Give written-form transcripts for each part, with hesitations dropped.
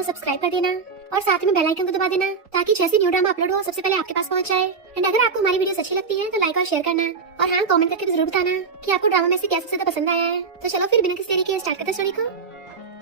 को सब्सक्राइब कर देना और साथ में बेल आइकन को दबा देना ताकि जैसे न्यू ड्रामा अपलोड हो सबसे पहले आपके पास पहुंच जाए। एंड अगर आपको हमारी वीडियोस अच्छी लगती है तो लाइक और शेयर करना और हाँ कमेंट करके जरूर बताना कि आपको ड्रामा में से क्या सबसे ज्यादा पसंद आया है। तो चलो फिर बिना किसी देरी के स्टार्ट करते स्टोरी को।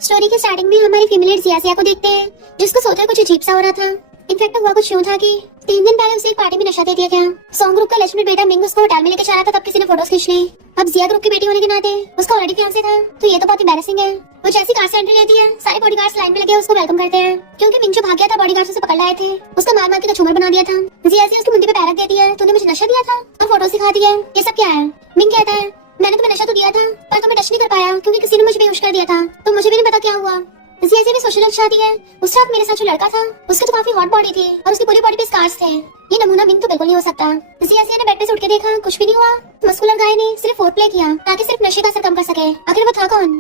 स्टोरी के स्टार्टिंग में हमारी फीमेल लीड जिया को देखते हैं जिसको सोचा कुछ अजीब सा हो रहा था। इनफैक्ट हुआ कुछ यूं था कि 3 दिन पहले उसे एक पार्टी में नशा दे दिया गया। सॉन्ग ग्रुप का लेजेंडरी बेटा मिंग उसको होटल में लेके जा रहा था, तब किसी ने फोटोज खींच ली। अब जिया ग्रुप की बेटी होने के नाते उसका ऑलरेडी फियांसे था, तो ये तो बहुत एम्बैरेसिंग है। वो जैसी कार से एंट्री लेती है सारे बॉडीगार्ड्स लाइन में लगे उसको वेलकम करते हैं क्योंकि मिंग जो भाग गया था बॉडीगार्ड्स उसे पकड़ लाए थे। उसका मार मार के कचूमर बना दिया था। जिया उसकी मुंडी पे पैर रख देती है, तूने मुझे नशा दिया था और फोटो दिखा दी है, ये सब क्या है? मिंग कहता है मैंने तुम्हें नशा तो दिया था पर तुम्हें टच नहीं कर पाया क्योंकि किसी ने मुझे बेहोश कर दिया था, तो मुझे भी नहीं पता क्या हुआ। जिया भी सोशल चाहती है। उस रात मेरे साथ जो लड़का था उसकी तो काफी हॉट बॉडी थी और उसकी पूरी बॉडी पे स्कार्स थे। ये नमूना मिंग तो बिल्कुल नहीं हो सकता। जिया ने बेड पे से उठ के देखा, कुछ भी नहीं हुआ। मस्कुलर गाय ने सिर्फ फोरप्ले किया ताकि सिर्फ नशे का असर कम कर सके। आखिर वो था कौन?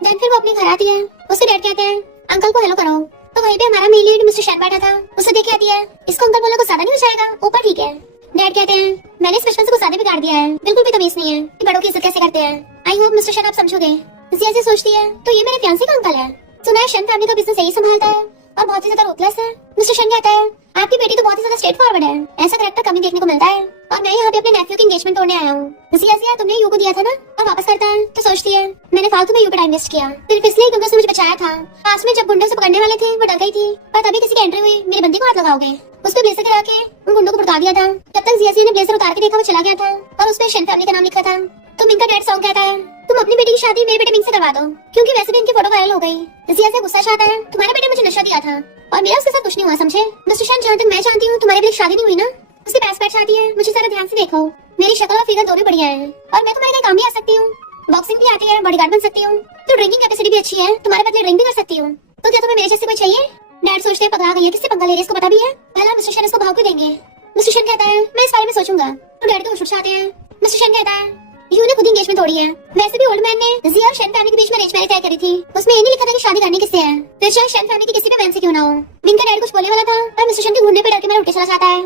देन फिर वो अपने घर आती है। उसके डैड कहते हैं अंकल को हेलो करो, तो वहीं पे हमारा मेल लीड मिस्टर शैन बैठा था। उसे देख के आती है इसको अंकल बोलना कुछ ज्यादा नहीं हो जाएगा, ऊपर ठीक है। डैड कहते हैं मैंने इस बचपन से कुछ ज्यादा बिगाड़ दिया है, बिल्कुल भी तमीज नहीं है कि बड़ों की इज्जत कैसे करते हैं। आई होप मिस्टर शैन आप समझोगे। जिया सोचती है तो ये मेरे फियांसे का अंकल है। सुना है शन फैमिली का बिजनेस यही संभालता है और बहुत ही ज्यादा रूथलेस है। मिस्टर शन कहता है आपकी बेटी तो बहुत ही ज्यादा स्ट्रेट फॉरवर्ड है, ऐसा कैरेक्टर कमी देखने को मिलता है और मैं यहाँ पे अपने नेफ्यू की एंगेजमेंट तोड़ने आया हूँ। जिया तुमने यू को दिया था ना, और वापस करता है तो सोचती है मैंने फालतू में यू पे टाइम वेस्ट किया, सिर्फ इसलिए क्योंकि उसने मुझे बचाया था। पास में जब गुंडों से पकड़ने वाले थे वो डर गई थी, पर तभी किसी की एंट्री हुई, मेरी बंदी को हाथ लगाओगे। उस पे ब्लेजर गिरा के उन गुंडों को भड़का दिया था। जब तक जिया ने ब्लेजर उतार के देखा वो चला गया था और उस पे शन फैमिली का नाम लिखा था। तो मिंग का डैड सॉन्ग कहता है तुम अपनी बेटी की शादी मेरे बेटे मिंग से करवा दो क्योंकि वैसे भी इनकी फोटो वायरल हो गई। जिया से गुस्सा चाहता है तुम्हारे बेटे मुझे नशा दिया था और मेरा उसके साथ कुछ नहीं हुआ, समझे? मिस्टर शैन जहाँ तक मैं जानती हूँ तुम्हारी बेटी शादी नहीं हुई ना। उसके पास बैठ जाती है, मुझे जरा ध्यान से देखो, मेरी शक्ल और फिगर दोनों बढ़िया है और मैं तुम्हारे काम भी आ सकती हूँ, बॉक्सिंग भी आती है, बॉडीगार्ड बन सकती हूँ, तो ड्रिंकिंग कैपेसिटी भी अच्छी है, तुम्हारे बदले ड्रिंक भी कर सकती हूँ। तो क्या तुम्हें मेरे जैसे कोई चाहिए? डैड सोचते हैं पकड़ा गई है, किससे पंगा ले रही है इसको पता भी है। पहला मिस्टर शैन इसको भाव क्यों देंगे? मिस्टर शैन कहता है मैं इस बारे में सोचूंगा, तो डैड को उठ जाते हैं। मिस्टर शैन कहता है यू ने खुद एंगेजमेंट तोड़ी है, वैसे भी ओल्ड मैन ने जिया और शैन फैमिली के बीच में अरेंज मैरिज तय करी थी, उसमें ये नहीं लिखा था कि शादी करनी किससे है, फिर चाहे शैन फैमिली की किसी भी मैन से क्यों ना हो। मिंग का डैड कुछ बोलने वाला था और मिस्टर शैन के घूरने पे डर के मेरा उठ चला जाता है।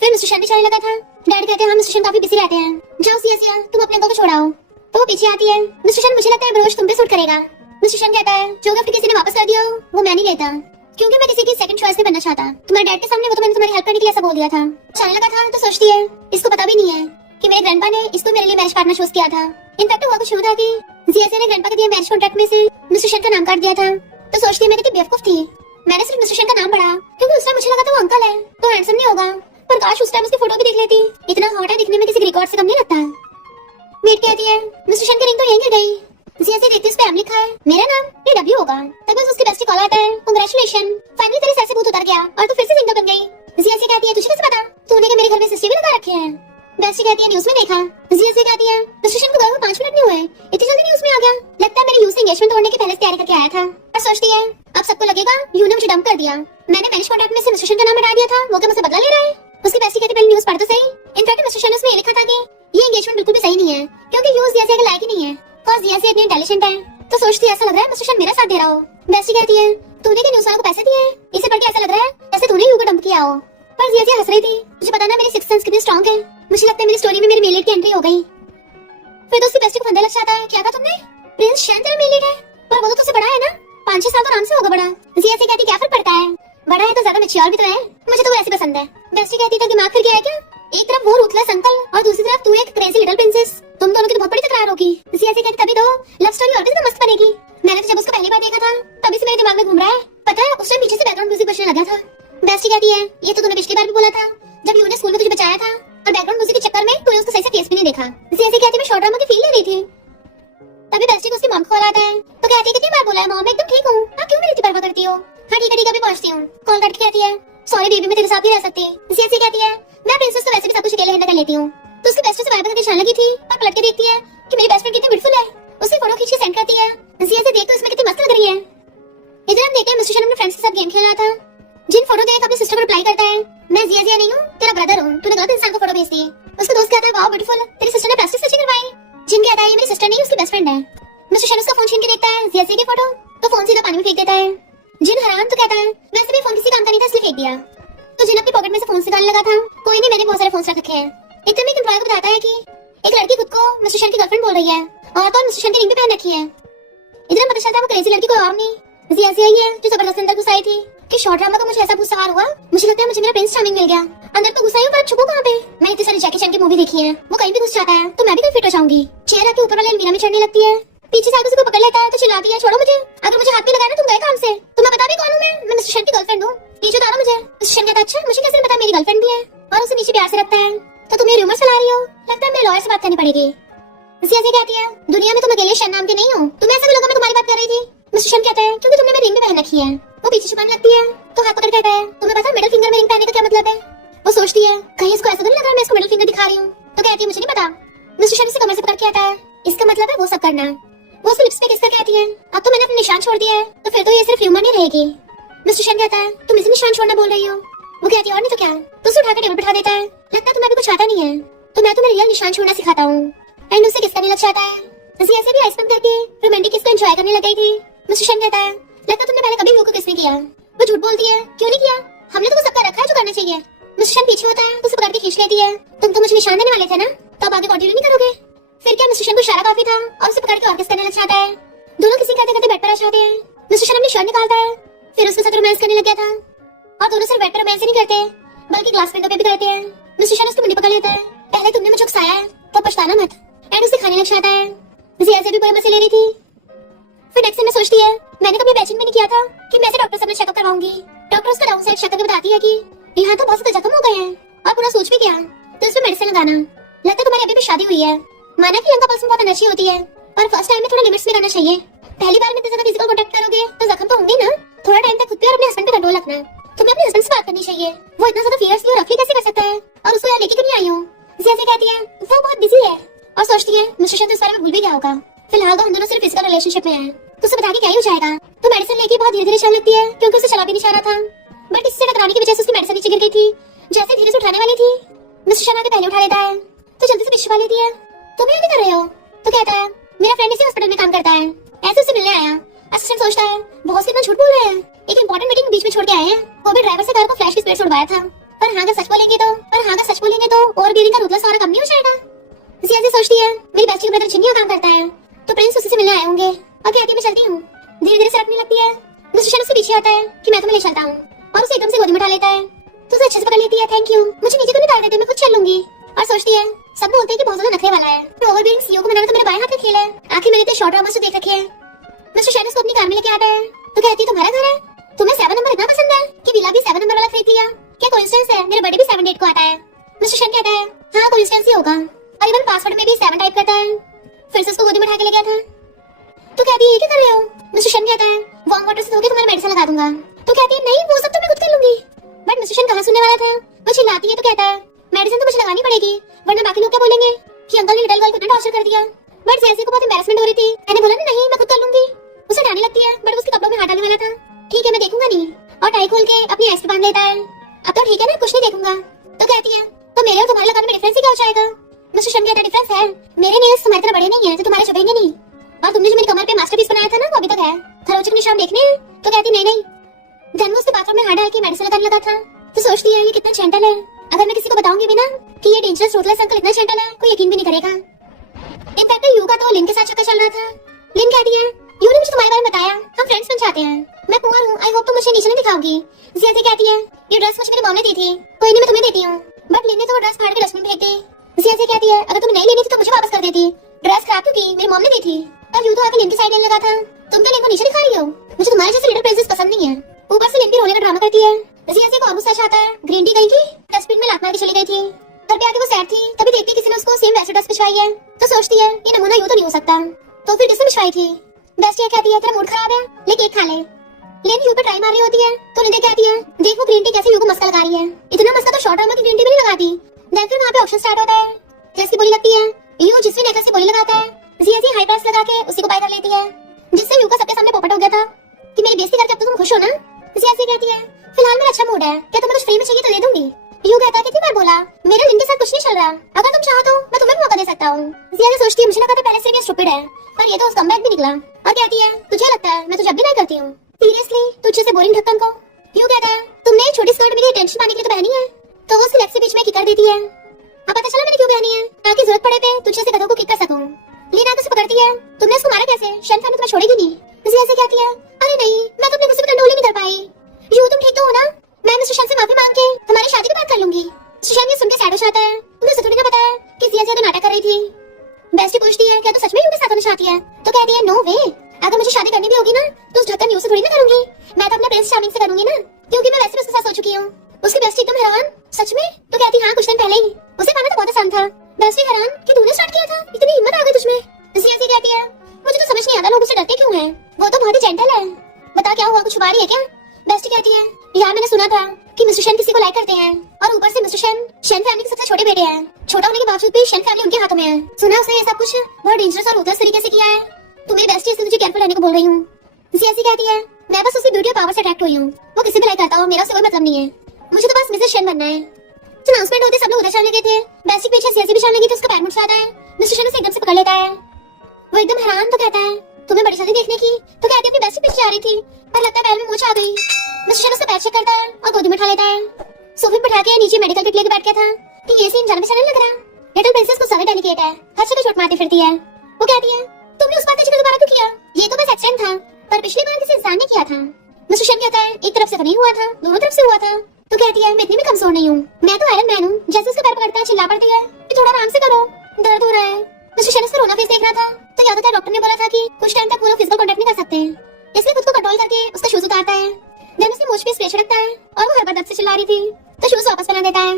फिर मिस्टर शैन भी चलने लगा था। डैड कहते हैं हम मिस्टर शैन काफी बिजी रहते हैं, जाओ जिया तुम अपने अंकल को छोड़ाओ। तो वो पीछे आती है। मिस्टर शैन मुझे लगता है ब्रोच तुम पे सूट करेगा। मिस्टर शैन कहता है जो गिफ्ट किसी ने वापस कर दिया हो वो मैं नहीं लेता क्योंकि मैं किसी की सेकंड चॉइस नहीं बनना चाहता। तुम्हारे डैड के सामने वो तो मैंने तुम्हारी हेल्प करने के लिए ऐसा बोल दिया था। चलने लगा था तो सोचती है इसको पता भी नहीं है कि मेरे ग्रैंडपा ने इसको मेरे लिए मैरिज पार्टनर चूज किया था। इनफैक्ट हुआ कुछ यूं था कि जिया ने ग्रैंडपा के दिए मैरिज कॉन्ट्रैक्ट में से मिस्टर शैन का नाम काट दिया था। तो सोचती है मैं कितनी बेवकूफ थी, मैंने सिर्फ मिस्टर शैन का नाम पढ़ा क्योंकि उस टाइम मुझे लगा था वो अंकल है तो हैंडसम नहीं होगा, पर काश उस टाइम उसकी फोटो भी देख लेती, इतना हॉट है दिखने में, किसी रिकॉर्ड से कम नहीं लगता। मीट कहती है मिस्टर शैन की रिंग तो यहीं गिर गई। जिया देखती है उस पे एम लिखा है, मेरा नाम ये डब्ल्यू होगा। तभी उसकी बेस्टी कॉल आता है कांग्रेचुलेशन, फाइनली तेरे सर से भूत उतर गया और तू फिर से सिंगल बन गई। जिया कहती है तुझे कैसे पता? तूने क्या मेरे घर में सीसीटीवी लगा रखे हैं? बेस्टी कहती है न्यूज़ में देखा। जिया कहती है मिस्टर शैन को गए हुए 5 मिनट नहीं हुए, इतनी जल्दी न्यूज़ में आ गया, लगता है मेरी यूज से एंगेजमेंट तोड़ने की पहले से तैयारी करके आया था। और सोचती है अब सबको लगेगा यू ने मुझे डंप कर दिया, मैंने मैरिज कॉन्ट्रैक्ट में से मिस्टर शैन का नाम हटा दिया था, वो क्या मुझसे बदला ले रहा है? उसकी बेस्टी कहती पहले न्यूज़ पढ़ तो सही। इनफैक्ट मिस्टर शैन उसमें ये लिखा था कि ये एंगेजमेंट बिल्कुल भी सही नहीं है क्योंकि यूज जिया के लायक ही नहीं है, कॉज जिया इतनी इंटेलिजेंट है। तो सोचती है ऐसा लग रहा है मिस्टर शैन मेरा साथ दे रहा हो। बेस्टी कहती है तूने क्या न्यूज़ वालों को पैसे दिए? इसे पढ़ के ऐसा लग रहा है जैसे तूने यू को डंप किया हो। पर जिया हंस रही थी, मुझे पता ना मेरी सिक्स्थ सेंस कितनी स्ट्रांग है, मुझे लगता है मेरी स्टोरी में मेरी मेल लीड की एंट्री हो गई। फिर तो उसकी बेस्टी को फंदे लग जाता है, क्या कहा तुमने? प्रिंस शैन तेरा मेल लीड है, पर वो तो तुझसे बड़ा है ना, 5-6 साल तो आराम से होगा बड़ा। जिया कहती क्या फर्क पड़ता है, बड़ा है तो ज्यादा मैच्योर भी तो है, मुझे तो वो ऐसे पसंद है। बेस्टी कहती तो दिमाग फिर गया है क्या? एक तरफ वो रूथलेस अंकल और दूसरी तरफ तू एक क्रेजी लिटिल प्रिंसेस, तुम दोनों की तो बहुत बड़ी तकरार होगी। जिया कहती तभी तो लव स्टोरी और भी ज्यादा मस्त बनेगी। मैंने तो जब उसको पहली बार देखा था तभी से मेरे दिमाग में घूम रहा है, पता है उस टाइम पीछे से बैकग्राउंड म्यूजिक बजने लगा था। बेस्टी कहती है ये तो तूने पिछली बार भी बोला था जब यू ने स्कूल में तुझे बचाया था और बैकग्राउंड म्यूजिक के चक्कर में तूने उसको सही से फेस भी नहीं देखा। जिया कहती मैं शॉर्ट ड्रामा की फील ले रही थी। तभी बेस्टी को उसकी मॉम कॉल आता है तो कहती है कितनी बार बोला है मॉम, एकदम ठीक हूँ, आप क्यों मेरी इतनी परवाह करती हो? हाँ ठीक है अभी पहुंचती हूँ। कॉल काट के कहती है सॉरी बेबी मैं तेरे साथ नहीं रह सकती। जिया कहती है मैं प्रिंसेस तो वैसे भी सब कुछ अकेले हैंडल कर लेती हूँ। तो उसकी बेस्ट से बाय बाय करके जाने लगी थी पर पलट के देखती है कि मेरी बेस्ट फ्रेंड कितनी ब्यूटीफुल है, उसकी फोटो खींच के सेंड करती है। जिया देख तो इसमें कितनी मस्त लग रही है। इधर हम देखते हैं मिस्टर शैन अपने फ्रेंड्स के साथ गेम खेल रहा था। जिन फोटो देख अपनी सिस्टर को रिप्लाई करता है मैं जिया नहीं हूँ, तेरा ब्रदर हूँ, तूने गलत इंसान को फोटो भेज दी। उसका दोस्त कहता है वाओ ब्यूटीफुल, तेरी सिस्टर ने प्लास्टिक सर्जरी करवाई। जिन कहता है ये मेरी सिस्टर नहीं उसकी बेस्ट फ्रेंड है। मिस्टर शैन उसका फोन छीन के देखता है जिया की फोटो तो फोन सीधा पानी में फेंक देता है। जिन हैरान तो कहता है वैसे भी फोन किसी काम का नहीं था इसलिए फेंक दिया। तो जिन अपनी पॉकेट में से फोन निकालने लगा था, कोई नहीं मैंने बहुत सारे फोन रख रखे हैं। इतने में एक एम्प्लॉय को बताता है कि एक लड़की खुद को मिस्टर शैन की गर्लफ्रेंड बोल रही है और तो मिस्टर शैन की रिंग भी पहन रखी है। इधर पता चलता है वो क्रेजी लड़की कोई और नहीं जिया से यही है जो जबरदस्त अंदर घुस आई थी कि शॉर्ट ड्रामा का मुझे ऐसा भूत सवार हुआ, मुझे लगता है मुझे मेरा प्रिंस चार्मिंग मिल गया। अंदर तो घुस आई हूं पर छुपू कहां पे? मैंने इतनी सारी जैकी चैन की मूवी देखी है, वो कहीं भी घुस जाता है तो मैं भी कहीं फिट हो जाऊंगी। चेहरा के ऊपर वाले अलमीरा में चढ़ने लगती है, पीछे से आगे से कोई पकड़ लेता है तो चिल्लाती है छोड़ो मुझे। अगर मुझे हाथ भी लगाना तुम गए काम से। तुम्हें पता भी कौन हूं मैं मिस्टर शन की गर्लफ्रेंड हूं। नीचे उतारो मुझे। मिस्टर शन कहता अच्छा मुझे कैसे पता मेरी गर्लफ्रेंड भी है, और उसे नीचे प्यार से रखता है। तो तुम ये रूमर चला रही हो, लगता है मेरे लॉयर से बात करनी पड़ेगी। जिया से कहती है दुनिया में तुम अकेले शन नाम के नहीं हो, तुम्हें ऐसा भी लगा मैं तुम्हारी बात कर रही थी। मिस्टर शन कहता है क्योंकि तुमने मेरी रिंग भी पहन रखी है। वो पीछे छुपाने लगती है तो हाथ पकड़ कहता है तुम्हें पता है मिडिल फिंगर में रिंग पहनने का क्या मतलब है? वो सोचती है कहीं इसको ऐसा तो नहीं लग रहा मैं इसको मिडिल फिंगर दिखा रही हूँ, तो कहती है मुझे नहीं पता। मिस्टर शन इसे कमर से पकड़ के आता है, इसका मतलब है वो सब करना। वो उसके लिप्स पे किसका कहती है अब तो मैंने अपने निशान छोड़ दिया है तो फिर तो ये सिर्फ ह्यूमन ही रहेगी। मिस्टर शन कहता है तुम इसे निशान छोड़ना बोल रही हो? वो कहती है और नहीं तो क्या। तो उसे उठाकर टेबल बिठा देता है, लगता है तुम्हें अभी कुछ आता नहीं है तो मैं तुम्हें रियल निशान छोड़ना सिखाता हूँ। एंड उसे किस करने लग जाता है, जैसे ऐसे भी आइस बंद करके रोमांटिक किस को एंजॉय करने लग गई थी। मिस्टर शन कहता है लगता तुमने पहले कभी व्यू को किस नहीं किया। वो झूठ बोलती है क्यों नहीं किया, हमने तो वो सब कर रखा है जो करना चाहिए। मिस्टर शन पीछे होता है तो उसे पकड़ के खींच लेती है, तुम तो मुझे निशान देने वाले थे ना तो अब आगे कंटिन्यू नहीं करोगे? फिर क्या मिस्टर शन को इशारा काफी था और उसे पकड़ के और किस करने लग जाता है। दोनों किसी करते करते बेड पर आ जाते हैं। मिस्टर शन अपनी शर्ट निकालता है, फिर उसके साथ रोमांस करने लग गया था। और दोनों सिर्फ बेड पर रोमांस ही नहीं करते बल्कि ग्लास विंडो पे भी करते हैं। मिस्टर शन उसकी मुंडी पकड़ लेता है, पहले तुमने मुझे उकसाया है तो पछताना मत। एंड उसे खाने लग जाता है, जिया ऐसे भी कोई मजे ले रही थी। फिर नेक्स्ट में सोचती है मैंने कभी इमेजिन भी नहीं किया था कि मैं ऐसे डॉक्टर से अपना चेकअप करवाऊंगी। डॉक्टर उसका डाउन साइड चेक करके बताती है कि यहाँ तो बहुत ज्यादा जख्म हो गए हैं और पूरा सोच भी किया तो इसमें मेडिसिन लगाना। लगता है तुम्हारी अभी भी शादी हुई है। माना कि यंग कपल्स में बहुत एनर्जी होती है पर फर्स्ट टाइम में थोड़ा लिमिट्स में रहना चाहिए। पहली बार में इतना ज्यादा फिजिकल कांटेक्ट करोगे तो जख्म तो होंगे ना। थोड़ा टाइम तक खुद पे और अपने हस्बैंड पे कंट्रोल रखना। तुम्हें अपने हस्बैंड से बात करनी चाहिए, वो इतना ज्यादा फियर्सली और रफली कैसे कर सकता है और उसको यहाँ लेके क्यों नहीं आई हूँ? जैसे कहती है वो बहुत बिजी है और सोचती है मिस्टर शन तो इस बारे में भूल भी गया होगा। फिलहाल तो हम दोनों सिर्फ फिजिकल रिलेशनशिप में हैं तो उसे बता के क्या ही हो जाएगा। तो मेडिसिन लेके बहुत धीरे धीरे चलने लगती है क्योंकि उसे चला भी नहीं जा रहा था, बट इससे टकराने की वजह से उसकी मेडिसिन नीचे गिर गई थी। जैसे धीरे से उठाने वाली थी मिस्टर शन आके पहले उठा लेता है तो जल्दी से पीछे वाली लेती है। तुम ये कर रहे हो? तो कहता है मेरा फ्रेंड इसी हॉस्पिटल में काम करता है, ऐसे उसे मिलने आया। असिस्टेंट सोचता है बहुत से इतना झूठ बोल रहे हैं, एक इंपॉर्टेंट मीटिंग बीच में छोड़ के आए हैं। वो भी ड्राइवर से कार को फ्लैश की स्पीड से उड़वाया था। पर हाँ अगर सच बोलेंगे तो और बियरिंग का रूथलेस सारा कम नहीं हो जाएगा। जिया ऐसे सोचती है मेरी बेस्ट ब्रदर चिन्नी काम करता है तो प्रिंस उसी से मिलने आए होंगे और कहती है मैं चलती हूँ। धीरे धीरे सरकने लगती है। मिस्टर शन उसके पीछे आता है कि मैं तुम्हें ले चलता हूँ और उसे एकदम से गोदी में उठा लेता है तो उसे अच्छे से पकड़ लेती है। थैंक यू, मुझे नीचे तो नहीं डाल देते, मैं खुद चल लूंगी। और सोचती है सब बोलते हैं कि बहुत ज्यादा नखरे वाला है तो ओवर बीइंग सीईओ को मनाना तो मेरे बाएं हाथ का खेल है। आखिर मैंने तो शॉर्ट ड्रामा से देख रखे हैं। मिस्टर शन उसको अपनी कार में लेके आता है तो कहती है तुम्हारा घर है, तुम्हें 7 नंबर इतना पसंद है कि विला भी 7 नंबर वाला खरीद लिया। क्या कोइंसिडेंस है, मेरा बर्थडे भी 7 डेट को आता है। मिस्टर शन कहता है हाँ कोइंसिडेंस ही होगा और इवन पासवर्ड में भी 7 टाइप करता है। फिर से उसको गोदी में उठा के ले गया था तो कहती है ये क्या कर रहे हो? मिस्टर शन कहता है वार्म वाटर से धोके तुम्हारा मेडिसिन लगा दूंगा। तो कहती है नहीं वो सब तो मैं खुद कर लूंगी। बट मिस्टर शन कहाँ सुनने वाला था, वो चिल्लाती है तो कहता है मेडिसिन तो मुझे लगानी पड़ेगी वरना बाकी लोग क्या बोलेंगे कि अंकल ने लिटिल गर्ल को इतना टॉर्चर कर दिया। बट जैसे को बहुत एम्बैरेसमेंट हो रही थी, मैंने बोला नहीं मैं खुद कर लूंगी। उसे डालने लगती है बट उसके कपड़ों में हाथ डालने वाला था। ठीक है मैं देखूंगा नहीं, और टाई खोल के अपनी आइस पे बांध लेता है। अब तो ठीक है ना कुछ नहीं देखूंगा। तो कहती है तो मेरे और तुम्हारे लगाने में डिफरेंस ही क्या हो जाएगा? मिस्टर शन कहता है डिफरेंस है, मेरे नेल्स तुम्हारी तरह बड़े नहीं है तो तुम्हारे चुभेंगे नहीं, और तुमने जो मेरी कमर पे मास्टरपीस बनाया था ना वो अभी तक है। खरोंच के निशान देखने हैं? तो कहती नहीं। जब वो उसके बाथरूम में हाथ डाल के मेडिसिन लगाने लगा था तो सोचती है ये कितना जेंटल है, अगर मैं किसी को बताऊंगी भी ना कि ये डेंजरस रूथलेस अंकल इतना जेंटल है कोई यकीन भी नहीं करेगा। इनफैक्ट यू का तो लिन के साथ चक्कर चल रहा था। लिन कहती है यू ने मुझे तुम्हारे बारे में बताया, हम फ्रेंड्स बन जाते हैं। मैं कुंवार हूँ, आई होप तुम मुझे नीचे नहीं दिखाओगी। जिया कहती है ये ड्रेस मुझे मेरी मॉम ने दी थी, कोई नहीं मैं तुम्हें देती हूँ। बट लिन ने तो वो ड्रेस फाड़ के डस्टबिन फेंक दी। जिया कहती है अगर तुम्हें नहीं लेनी थी तो मुझे वापस कर देती, ड्रेस खराब क्यों की, मेरी मॉम ने दी थी। पर यू तो आके लिन की साइड लेने लगा था, तुम तो लिन को नीचे दिखा रही हो। मुझे तुम्हारे जैसे लिटिल प्रिंसेस पसंद नहीं है। ऊपर से लिन भी रोने का ड्रामा करती है। जिया को और गुस्सा आता है, ग्रीन टी गई थी डस्टबिन में लात मार के चली गई थी। घर पे आके वो सैड थी, तभी देखती किसी ने उसको सेम वैसे ड्रेस पिछवाई है तो सोचती है ये नमूना यूं तो नहीं हो सकता, तो फिर किसने पिछवाई थी। बेस्टी कहती है तेरा मूड खराब है ले केक खा ले। लेन यू पे ट्राई मार रही होती है तो निधि कहती है देख वो ग्रीन टी कैसे यू को मस्का लगा रही है, इतना मस्का तो शॉर्ट ड्रामा की ग्रीन टी में नहीं लगाती। देन फिर वहां पे ऑप्शन स्टार्ट होता है, जैसी बोली लगती है यू जिस भी नेकलेस से बोली लगाता है जिया हाई प्राइस लगा के उसी को बाय कर लेती है, जिससे यू का सबके सामने पोपट हो गया था कि मेरी बेइज्जती करके अब तो तुम खुश हो ना। जिया कहती है फिलहाल मेरा अच्छा मूड है, क्या तुम्हें कुछ फ्री में चाहिए तो दे दूंगी। यू कहता है कितनी बार बोला मेरा लिन के साथ कुछ नहीं चल रहा, अगर तुम चाहो तो मैं तुम्हें भी मौका दे सकता हूँ। जिया सोचती है मुझे लगा था पहले से ये स्टूपिड है पर ये तो उसका कमबैक भी निकला, और कहती है तुझे लगता है मैं तुझे अब भी नहीं करती हूँ सीरियसली तुझे से बोरिंग ढक्कन को। यू कहता है तुमने छोटी स्कर्ट मेरी टेंशन पाने के लिए तो पहनी है, तो वो उसके लेग से बीच में किक कर देती है। अब पता चला मैंने क्यों पहनी है, ताकि जरूरत पड़े पे तुझे से गधों को किक कर सकूं। लीना तो उसे पकड़ती है तुमने उसको मारा कैसे, शन फैन तुम्हें छोड़ेगी नहीं। जिया कहती है अरे नहीं, मैं तो अपने गुस्से पे कंट्रोल ही नहीं कर पाई। यूं तुम ठीक तो हो ना? मैं मिस्टर शैन से माफी मांग के हमारी शादी की बात कर लूंगी। मिस्टर शैन ये सुन के सैड हो जाता है। तुम्हें उसे थोड़ी ना पता है कि सिया तो नाटक कर रही थी। बेस्टी पूछती है क्या तू सच में यूं के साथ होना चाहती है? तो कहती है नो वे, अगर मुझे शादी करनी भी होगी ना तो उस ढक्कन यूं से थोड़ी ना करूंगी। मैं तो अपने प्रिंस चार्मिंग से करूंगी ना, क्योंकि मैं वैसे भी उसके साथ सो चुकी हूँ। उसकी बेस्टी एकदम हैरान, सच में? तो कहती हाँ कुछ दिन पहले ही। उसे पाना तो बहुत आसान था। बेस्टी हैरान कि तूने स्टार्ट किया था, इतनी हिम्मत आ गई तुझमें। सिया सी कहती है मुझे तो समझ नहीं आता लोग उससे डरते क्यों हैं, वो तो बहुत ही जेंटल है। बता क्या हुआ, कुछ छुपा रही है क्या? बेस्टी कहती है यार मैंने सुना था कि मिस्टर शैन किसी को लाइक करते हैं, और ऊपर से मिस्टर शैन फैमिली के सबसे छोटे बेटे हैं। छोटा होने के बावजूद भी शैन फैमिली उनके हाथों में है। सुना उसने ये सब कुछ बहुत डेंजरस और रूथलेस तरीके से किया है। तो मेरी बेस्टी इसलिए तुझे केयरफुल रहने को बोल रही हूँ। सियासी कहती है मैं बस उसकी ब्यूटी और पावर से अट्रैक्ट हुई हूँ, वो किसी भी लाइक करता हो, मेरा उससे कोई मतलब नहीं है। मुझे तो बस मिसेस शैन बनना है। तो अनाउंसमेंट होते सब लोग उधर चलने गए थे, बेस्टी पीछे सियासी भी चलने गई तो उसका पैर मुड़ जाता है। मिस्टर शैन उसे एकदम से पकड़ लेता है। वो एकदम हैरान तो कहता है तुम्हें बड़ी शादी देखने की? तो कहती है अपनी बेस्टी पीछे आ रही थी पर लगता है पैर में मोच आ गई। मिस्टर शैन उसका पैर चेक करता है और गोदी में उठा लेता है। सोफे पर बैठा के नीचे मेडिकल किट लेके बैठ गया था कि ये सीन जान पहचान लग रहा। लिटिल प्रिंसेस को ज्यादा डेलिकेट है, हर जगह चोट मारती फिरती है। वो कहती है तुमने उस बात का जिक्र दोबारा क्यों किया? ये तो बस एक्सीडेंट था, पर पिछली बार किसी इंसान ने किया था। मिस्टर शैन कहता है एक तरफ से तो नहीं हुआ था, दोनों तरफ से हुआ था। तो कहती है मैं इतनी भी कमजोर नहीं हूँ, मैं तो आयरन मैन हूँ। जैसे उसका पैर पकड़ता है चिल्ला पड़ती है कि थोड़ा आराम से करो, दर्द हो रहा है। मिस्टर शैन उसका रोना फेस देख रहा था तो याद आता है डॉक्टर ने बोला था कि कुछ टाइम तक वो लोग फिजिकल कांटेक्ट नहीं कर सकते, इसलिए खुद को कंट्रोल करके उसका शूज उतारता है। देन उसकी मूंछ पे स्प्रे छिड़कता है और वो हर बार दर्द से चिल्ला रही थी तो शूज वापस पहना देता है।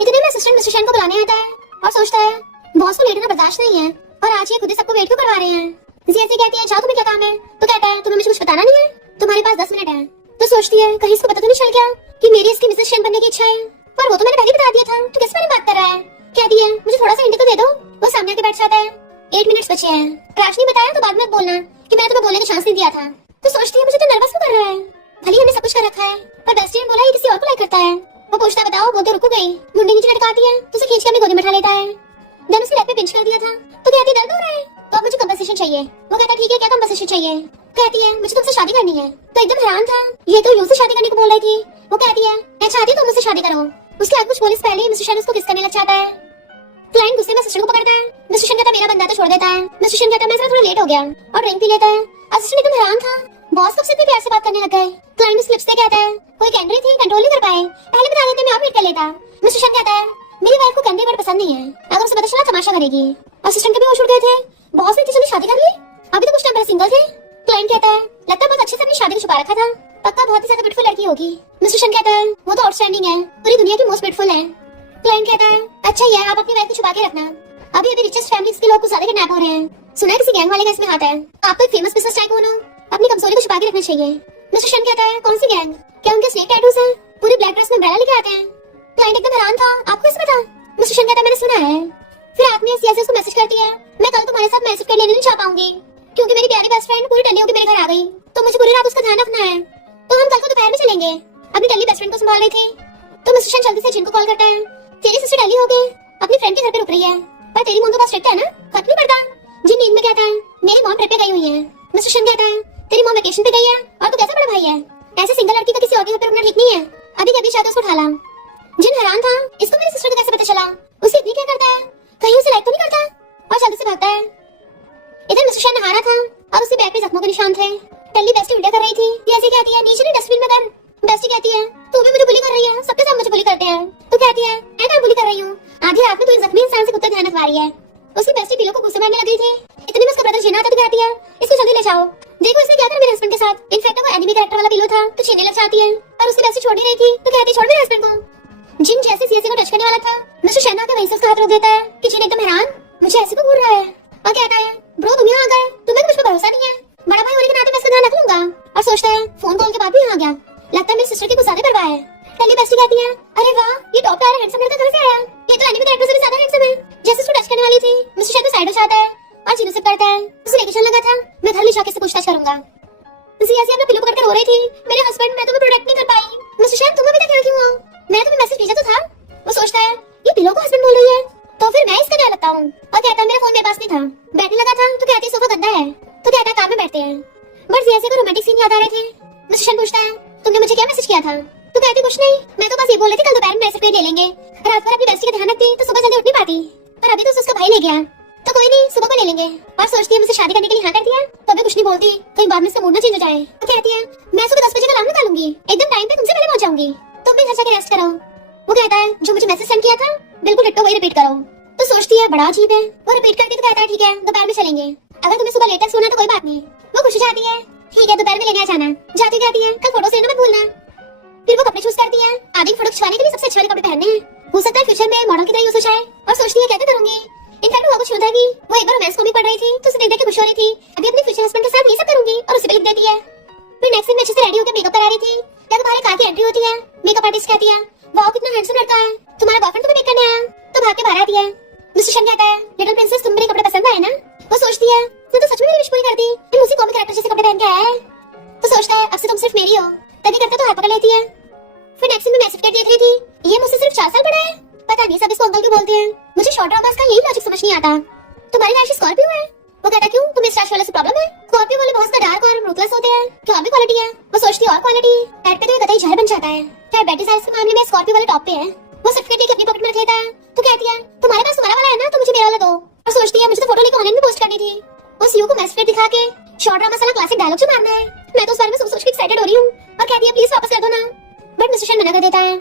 इतने में असिस्टेंट मिस्टर शैन को बुलाने आता है और सोचता है बॉस को लेट होना बर्दाश्त नहीं है और आज ये खुद ही सबको वेट क्यों करवा रहे हैं। जियासी कहती है जाओ तुम्हें क्या काम है? तो कहता है तुम्हें मुझे कुछ बताना नहीं है, तुम्हारे पास 10 मिनट है। तो सोचती है कहीं इसको पता तो नहीं चल गया कि मेरी इसकी मिसेस शैन बनने की इच्छा है, पर वो तो मैंने पहले बता दिया था, तो किस बारे में बात कर रहा है? कहती है मुझे थोड़ा सा हिंट तो दे दो। वो सामने आके बैठ जाता है। 8 मिनट्स बचे हैं, क्रैश नहीं बताया तो बाद में बोलना कि मैंने तुम्हें बोलने का चांस नहीं दिया था। तो सोचती है मुझे तो नर्वस क्यों कर रहा है, भले हमने सब कुछ कर रखा है, पर बेस्टी ने बोला ये किसी और को लाइक करता है। वो पूछता है बताओ, बोलते रुक गई, मुंडी नीचे लटकाती है तो उसे खींच के अपनी गोदी में उठा लेता है। देन उसके लेग पे पिंच कर दिया था तो कहती है दर्द हो रहा है, तो अब मुझे कंपनसेशन चाहिए। वो कहता है ठीक है क्या कंपनसेशन चाहिए? कहती है मुझे तुमसे शादी करनी है। तो एकदम हैरान था, ये तो यूं से शादी करने को बोल रही थी। वो कहती है मैं चाहती हूं तुम मुझसे शादी करो। उसके आगे कुछ बोलने से पहले ही मिस्टर शैन उसको किस करने लग जाता है। क्लाइंट गुस्से में असिस्टेंट को पकड़ता है। मिस्टर शैन कहता है मेरा बंदा तो छोड़ देता है। मिस्टर शैन कहता है मैं जरा थोड़ा लेट हो गया और ड्रिंक पी लेता है। असिस्टेंट एकदम हैरान था, बॉस कब से इतने प्यार से बात करने लग गए। क्लाइंट उस लिप्स से कहता है कोई कैंडरी थी, कंट्रोल नहीं कर पाए, पहले बता देते मैं और वेट कर लेता। मिस्टर शैन कहता है मेरी वाइफ को कैंडरी वर्ड पसंद नहीं है, अगर उसे पता चला तमाशा करेगी। असिस्टेंट के भी होश उड़ गए थे, बॉस ने इतनी जल्दी शादी कर ली, अभी तो कुछ टाइम पहले सिंगल थे। क्लाइंट कहता है लगता है बहुत अच्छे से अपनी शादी को छुपा रखा था, पक्का बहुत ही ज्यादा ब्यूटीफुल लड़की होगी। मिस्टर शैन कहता है वो तो आउटस्टैंडिंग है, पूरी दुनिया की मोस्ट ब्यूटीफुल है। क्लाइंट कहता है अच्छा ये आप अपनी वाइफ को छुपा के रखना, अभी अभी रिचेस्ट फैमिलीज के लोग कुछ ज्यादा किडनैप हो रहे हैं, सुना है किसी गैंग वाले का इसमें हाथ है। आपको एक फेमस बिजनेस टाइकून हो, अपनी कमजोरी को छुपा के रखना चाहिए। मिस्टर शैन कहता है कौन सी गैंग? क्या उनके स्नेक टैटूज हैं? पूरी ब्लैक ड्रेस में ब्रेला लेके आते हैं। क्लाइंट एकदम हैरान था, आपको कैसे पता? मिस्टर शैन कहता है मैंने सुना है। फिर आदमी सियासी उसको मैसेज करती है मैं कल तुम्हारे साथ मैसेज कर लेने नहीं चाह पाऊंगी, क्योंकि मेरी प्यारी बेस्ट फ्रेंड पूरी टल्ली होकर मेरे घर आ गई, तो मुझे पूरी रात उसका ध्यान रखना है। तो हम कल को दोपहर में चलेंगे। अपनी टल्ली बेस्ट फ्रेंड को संभाल रही थी तो मिस्टर शैन जल्दी से जिन को कॉल करता है तेरी सिस्टर टल्ली हो गई, अपनी फ्रेंड के घर पे रुक रही है, पर तेरी मॉम तो बहुत स्ट्रिक्ट है ना, फर्क नहीं पड़ता। जिन नींद में कहता है मेरी मॉम ट्रिप पे गई हुई है। मिस्टर शैन कहता है तेरी मॉम वेकेशन पे गई है और तू कैसा बड़ा भाई है, ऐसे सिंगल लड़की का किसी और के घर पे रुकना ठीक नहीं है, अभी कभी शायद उसको उठा ला। जिन हैरान था इसको मेरी सिस्टर को कैसे पता चला, उसे इतनी क्या करता है, कहीं उसे लाइक तो नहीं करता, और जल्दी से भागता है। इधर मिस्टर शैन नहा रहा था और उसके बैग पे जख्मों के निशान थे। टल्ली बेस्टी उल्टा कर रही थी, ये ऐसे कहती है नीचे नहीं डस्टबिन में कर। बेस्टी कहती है तू भी मुझे बुली कर रही है, सबके साथ मुझे बुली करते हैं। तो कहती है मैं क्या बुली कर रही हूँ, आधी रात में तू एक जख्मी इंसान से कुत्ता ध्यान रखवा रही है। उसकी बेस्टी पिलो को गुस्से मारने लगी थी, इतने में उसका ब्रदर जीना आता तो कहती है इसको जल्दी ले जाओ, देखो इसने क्या करा मेरे हस्बैंड के साथ। इनफैक्ट वो एनिमी कैरेक्टर वाला पिलो था तो छीनने लग जाती है, पर उसकी बेस्टी छोड़ नहीं रही थी तो कहती छोड़ मेरे हस्बैंड को। जिन जैसे सीएसी को टच करने वाला था मिस्टर शैन आके वहीं से उसका हाथ रोक देता है कि जिन एकदम हैरान मुझे ऐसे को घूर रहा है और कहता है ब्रो तुम यहाँ आ गए, तुम्हें मुझ पर भरोसा नहीं है, बड़ा भाई होने के नाते मैं इसका ध्यान रख लूंगा। और सोचता है फोन कॉल के बाद भी यहाँ आ गया, लगता है मेरी सिस्टर की कुछ ज्यादा परवाह है। टल्ली बेस्टी कहती है अरे वाह ये टॉप पे हैंडसम लड़का कहाँ से आया, ये तो एनिमी कैरेक्टर से भी ज्यादा हैंडसम है। जैसे उसको टच करने वाली थी मिस्टर शैन को साइड हो जाता है और जिन्हों से करता है उसे लेके चलने लगा था, मैं घर ले जाके से पूछताछ करूंगा। सियासी अपना पिलो पकड़ के रो रही थी, मेरे हस्बैंड मैं तुम्हें प्रोटेक्ट नहीं कर पाई। मिस्टर शैन तुम अभी तक यहाँ क्यों हो, मैं तुम्हें मैसेज भेजा तो था। वो सोचता है ये पिलो को हस्बैंड बोल रही है तो फिर मैं इसका क्या लगता हूँ, और कहता है मेरा फोन मेरे पास नहीं था, बैठने लगा था तो कहती है सोफा गंदा है, तो कहता है कार में बैठते हैं। बट सियासी को रोमांटिक सीन याद आ रहे थे। मिस्टर शैन पूछता है तुमने मुझे क्या मैसेज किया था? तो कहती कुछ नहीं, मैं तो बस ये बोल रही थी कल दोपहर में मैसेज ले लेंगे, रात भर अपनी बेस्टी का ध्यान रखती तो सुबह जल्दी उठ नहीं पाती, पर अभी तो उसका भाई ले गया। तो कोई नहीं, सुबह को ले लेंगे। और सोचती है मुझसे शादी करने के लिए हाँ कर दिया तो अभी कुछ नहीं बोलती, कहीं बाद में इसका मूड ना चेंज हो जाए। तो कहती है मैं सुबह 10 बजे का अलार्म निकालूंगी, एकदम टाइम पे तुमसे पहले पहुंच जाऊंगी, तुम भी घर जाके रेस्ट करो। वो कहता है जो मुझे मैसेज सेंड किया था बिल्कुल डिट्टो वही रिपीट करो। तो सोचती है बड़ा अजीब है। वो रिपीट करके तो कहता है ठीक है दोपहर में चलेंगे, अगर तुम्हें सुबह लेट तक सोना तो कोई बात नहीं। वो खुश हो जाती है, ठीक है दोपहर में लेने आ जाना। जाती कहती है कल फोटो लेना मत भूलना। फिर वो कपड़े चूज करती है, आगे फोटो खिंचवाने के लिए सबसे अच्छे वाले कपड़े पहनने हैं, हो सकता है फ्यूचर में मॉडल की तरह यूज हो जाए। और सोचती है क्या करूंगी। इनफैक्ट वो कुछ होता है कि वो एक बार रोमांस कॉमिक पढ़ रही थी तो उसे देख देख के खुश हो रही थी, अभी अपने फ्यूचर हस्बैंड के साथ ये सब करूंगी और उसे भी लिख देती है। फिर नेक्स्ट दिन में अच्छे से रेडी होकर मेकअप करा रही थी, क्या तुम्हारे कार की एंट्री होती है। मेकअप आर्टिस्ट कहती है वाओ कितना हैंडसम लड़का है, तुम्हारा बॉयफ्रेंड तुम्हें मेक करने आया। तो भाग के बाहर आती है। मिस्टर शन कहता है लिटिल प्रिंसेस तुम मेरे कपड़े पसंद आए ना। वो सोचती है मैं तो सच में मेरी विश पूरी कर दी, तुम उसी कॉमिक कैरेक्टर जैसे कपड़े पहन के आया है। तो सोचता है अब से तुम सिर्फ मेरी हो, तभी करता तो हाथ पकड़ लेती है। फिर नेक्स्ट में मैसेज कर देख रही थी, ये मुझसे सिर्फ 4 साल बड़ा है, पता नहीं सब इसको अंकल क्यों बोलते हैं। मुझे शॉर्ट ड्रामास का यही लॉजिक समझ नहीं आता। तुम्हारी राशि स्कॉर्पियो है। वो कहता क्यों तुम्हें इस राशि वाले से प्रॉब्लम है। स्कॉर्पियो वाले बहुत डार्क और रूथलेस होते हैं, क्या और भी क्वालिटी है। वो सोचती है और क्वालिटी एड पे तो ये कतई जहर बन जाता है। क्या बैटरी साइज के मामले में स्कॉर्पियो वाले टॉप पे है। वो सर्टिफिकेट लेके अपनी पॉकेट में रख लेता है। तो कहती है तुम्हारे पास तुम्हारा वाला है ना तो मुझे मेरा वाला दो। और सोचती है मुझे तो फोटो लेके ऑनलाइन में पोस्ट करनी थी। वो सीयू को मैसेज दिखा के शॉर्ट ड्रामा वाला क्लासिक डायलॉग जो मारना है, मैं तो उस बारे में सोच के एक्साइटेड हो रही हूँ। और कहती है प्लीज वापस कर दो ना, बट मिस्टर शन मना कर देता है।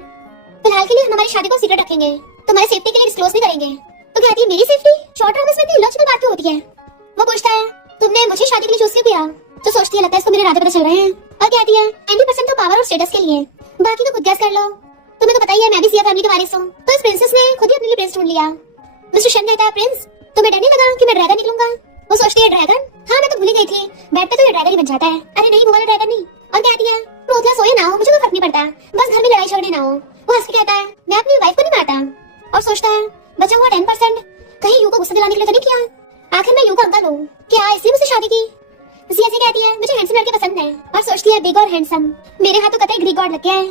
फिलहाल के लिए हम हमारी शादी को सीक्रेट रखेंगे, तुम्हारी सेफ्टी के लिए डिस्क्लोज नहीं करेंगे। तो कहती है मेरी सेफ्टी, शॉर्ट ड्रामा में इतनी इलॉजिकल बात क्यों होती है। वो पूछता है तुमने मुझे शादी के लिए चूज क्यों किया। तो सोचती है लगता है इसको मेरे इरादे पता चल रहे हैं। और कहती है 90% तो पावर और स्टेटस के लिए, बाकी तो खुद गैस कर लो। तुम्हें तो पता ही है मैं भी सिया फैमिली के वारिस हूँ। तो इस प्रिंसेस ने खुद ही अपने लिए प्रिंस ढूंढ लिया। मिस्टर शन कहता है प्रिंस तुम्हें डर नहीं लगा कि मैं ड्रैगन निकलूंगा। वो सोचती है ड्रैगन, हाँ मैं तो भूल ही गई थी, बेड पे तो ये ड्रैगन ही बन जाता है। अरे नहीं वो वाला ड्रैगन नहीं। और कहती है रोतिया सोए ना हो मुझे कोई फर्क नहीं पड़ता, बस घर में लड़ाई झगड़े ना हो। वो हंस के कहता है मैं अपनी वाइफ को नहीं मारता। और सोचता है बचा हुआ 10% कहीं यू को गुस्सा दिलाने के लिए तो नहीं किया, आखिर मैं यू का अंकल हूँ क्या इसलिए मुझसे शादी की। जिया से कहती है मुझे हैंडसम लड़के पसंद है। और सोचती है बिग और हैंडसम, मेरे हाथ तो कतई ग्रीक गॉड लग गया है।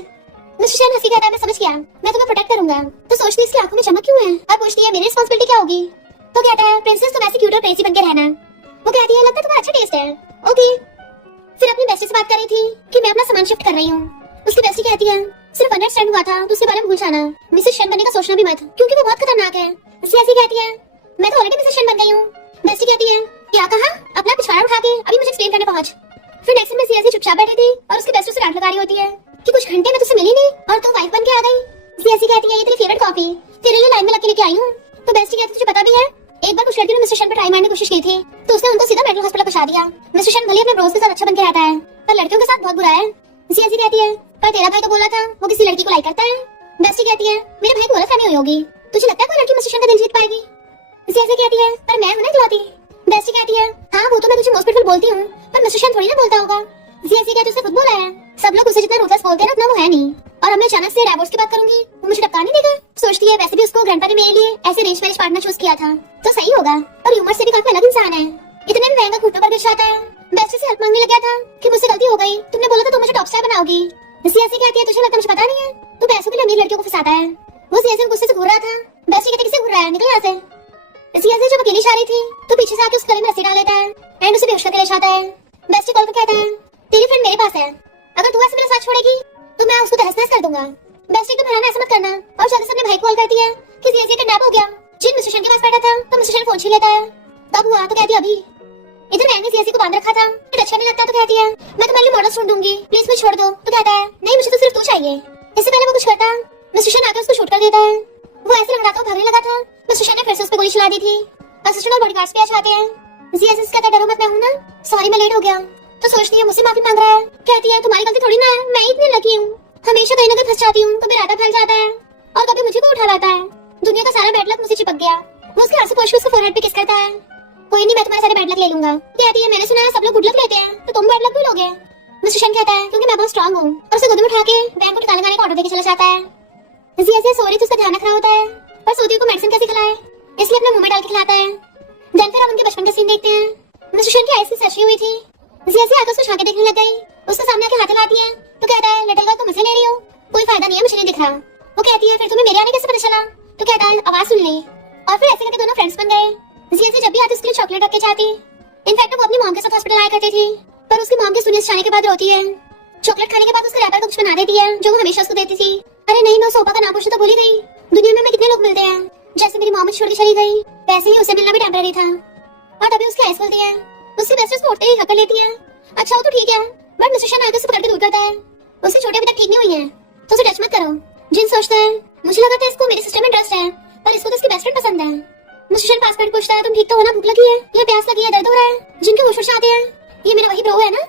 मिस्टर शन हंसी कहता है मैं समझ गया, मैं तुम्हें प्रोटेक्ट करूंगा। तो सोचती है इसकी आंखों में चमक क्यों है। अब पूछती है मेरी रिस्पांसिबिलिटी क्या होगी। तो कहता है प्रिंसेस तुम ऐसी क्यूट और प्रेसी बनके रहना। वो कहती है लगता है तुम्हारा अच्छा टेस्ट है। ओके। फिर अपनी बेस्टी से बात कर रही थी कि मैं अपना सामान शिफ्ट कर रही हूँ। उसकी बेस्टी कहती है सिर्फ अंडरस्टैंड हुआ था तो उसके बारे में भूल जाना, मिसेस शन बनने का सोचना भी मत क्योंकि वो बहुत खतरनाक है। ऐसी कहती है मैं तो ऑलरेडी मिसेस शन बन गई हूँ। बेस्टी कहती है क्या कहा, अपना पिछवाड़ा उठा के अभी मुझे एक्सप्लेन करने पहुंच। फिर नेक्स्ट में सियासी चुपचाप बैठी थी और उसके बेस्ट से डांट लगा रही होती है कि कुछ घंटे में तुझसे मिली नहीं और तू वाइफ बन के आ गई। सियासी कहती है ये तेरी फेवरेट कॉफी तेरे लिए लाइन में लग के लेके आई हूँ। तो बेस्टी कहती है तुझे पता भी है एक बार कुछ लड़कियों ने मिस्टर शन पर ट्राई मारने की कोशिश की थी तो उसने उनको सीधा मेंटल हॉस्पिटल पहुंचा दिया। मिस्टर शन भले अपने ब्रोस के साथ अच्छा बन के रहता है पर लड़कियों के साथ बहुत बुरा है। सियासी कहती है पर तेरा भाई तो बोला था वो किसी लड़की को लाइक करता है। बेस्टी कहती है मेरे भाई को गलतफहमी हुई होगी, तुझे लगता है कोई लड़की मिस्टर शन का दिल जीत पाएगी। सियासी कहती है पर मैं हूं ना इकलौती। बेस्टी कहती है हाँ वो तो मैं तुझे मोस्ट ब्यूटीफुल बोलती हूँ पर मिस्टर शन थोड़ी ना बोलता होगा। सियासी कहती है उसने खुद बोला है सब लोग उसे जितना रूथलेस बोलते हैं ना उतना वो है नहीं। और अब मैं अचानक से डाइवोर्स की बात करूंगी वो मुझे टपका नहीं देगा। सोचती है वैसे भी उसको ग्रैंडपा ने मेरे लिए ऐसे अरेंज मैरिज पार्टनर चूज किया था तो सही होगा और ह्यूमर से भी काफी अलग इंसान है, इतने में महंगा घुटनों पर गिर जाता है। बेस्टी से हेल्प मांगने लग गया था कि मुझसे गलती हो गई, तुमने बोला था तुम मुझे टॉप स्टार बनाओगी। सियासी कहती है तुझे लगता मुझे पता नहीं है, तू पैसों के लिए अमीर लड़कियों को फंसाता है। वो सियासी गुस्से से घूर रहा था। बेस्टी कहती किसे घूर रहा है, निकल यहाँ से। सियासी जब अकेली जा रही थी तो पीछे से आके उस गले में रस्सी डाल लेता है एंड उसे बेहोश करके ले जाता है। बेस्टी कॉल कर कहता है तेरी फ्रेंड मेरे पास है, अगर तू ऐसे मेरा साथ छोड़ेगी तो मैं उसको तहस नहस कर दूंगा। बेस्टी तुम हैरान ऐसा मत करना। और जल्दी से अपने भाई को कॉल करती है कि सियासी किडनैप हो गया। जिन मिस्टर शन के पास बैठा था तो मिस्टर शन फोन छीन लेता है। तब हुआ तो कहती है अभी इधर मैंने सियासी को बांध रखा था फिर अच्छा नहीं लगता तो कहती है मैं तुम्हारे लिए मॉडल ढूंढ दूंगी प्लीज मुझे छोड़ दो। तो कहता है नहीं मुझे तो सिर्फ तू चाहिए। इससे पहले वो कुछ करता मिस्टर शन आकर उसको शूट कर देता है। वो ऐसे लड़ाता भागने लगा था, मिस्टर शन ने फिर से उस पर गोली चला दी थी। असिस्टेंट और बॉडीगार्ड्स भी आ जाते हैं। सियासी कहता है डरो मत मैं हूं ना, सॉरी मैं लेट हो गया। तो सोचती है मुझसे माफी मांग रहा है, कहती है तुम्हारी गलती थोड़ी ना है, मैं इतनी लकी हूँ, हमेशा कहीं ना कहीं फंस जाती हूँ तो मेरा आटा फैल जाता है और कभी मुझे को उठा लाता है। दुनिया का सारा बैड लक मुझे चिपक गया। वो उसके हाथ से पहुंच के उसके फोरहेड पे किस करता है। कोई नहीं मैं तुम्हारे सारे बैड लक ले लूंगा। कहती है मैंने सुना है सब लोग गुड लक लेते हैं तो तुम बैड लक भी लोगे। मिस्टर शन कहता है क्योंकि मैं बहुत स्ट्रांग हूँ और उसे गोद में उठा के बैंक को ठिकाने लगाने का ऑर्डर देके चला जाता है। जिया सोरी तो उसका ध्यान रखना होता है पर सोती को मेडिसिन कैसे खिलाए इसलिए अपने मुंह में डाल के खिलाता है। देन फिर हम उनके बचपन का सीन देखते हैं। मिस्टर शन की आईज की सर्जरी हुई थी। जिया आकर उसको झांके देखने लग गई। उसके सामने आके हाथ हिलाती है तो कहता है लिटिल गर्ल तुम मजे ले रही हो, कोई फायदा नहीं है मुझे नहीं दिख रहा। वो कहती है फिर तुम्हें मेरे आने कैसे पता चला। तो कहता है आवाज सुन ली और फिर ऐसे करके दोनों फ्रेंड्स बन गए। जिया जब भी आती उसके लिए चॉकलेट रख के जाती। इनफैक्ट वो अपनी मॉम के साथ हॉस्पिटल आया करती थी पर उसकी मॉम के दुनिया से जाने के बाद रोती है। चॉकलेट खाने के बाद उसके रैपर को कुछ बना देती है जो वो हमेशा उसको देती थी। अरे नहीं मैं सोफा का नाम पूछना तो भूल ही गई। दुनिया में कितने लोग मिलते हैं, जैसे मेरी मॉम मुझे छोड़ के चली गई वैसे ही उसे मिलना भी टेम्पररी था और तभी उसकी आइस खुलती है। उसकी बेस्ट उसको उठते ही हक कर लेती है। अच्छा वो तो ठीक है, बट मिस्टर शन आगे उसे पकड़ के दूर करता है। उसकी चोटें अभी तक ठीक नहीं हुई है तो उसे टच मत करो। जिन सोचता है मुझे लगा था इसको मेरे सिस्टम में इंटरेस्ट है, पर इसको तो इसकी बेस्ट फ्रेंड पसंद है। मिस्टर शन पास करके पूछता है तुम ठीक तो हो ना, भूख लगी है या प्यास लगी है, दर्द हो रहा है? जिनके होश होश आते हैं ये मेरा वही ब्रो है ना।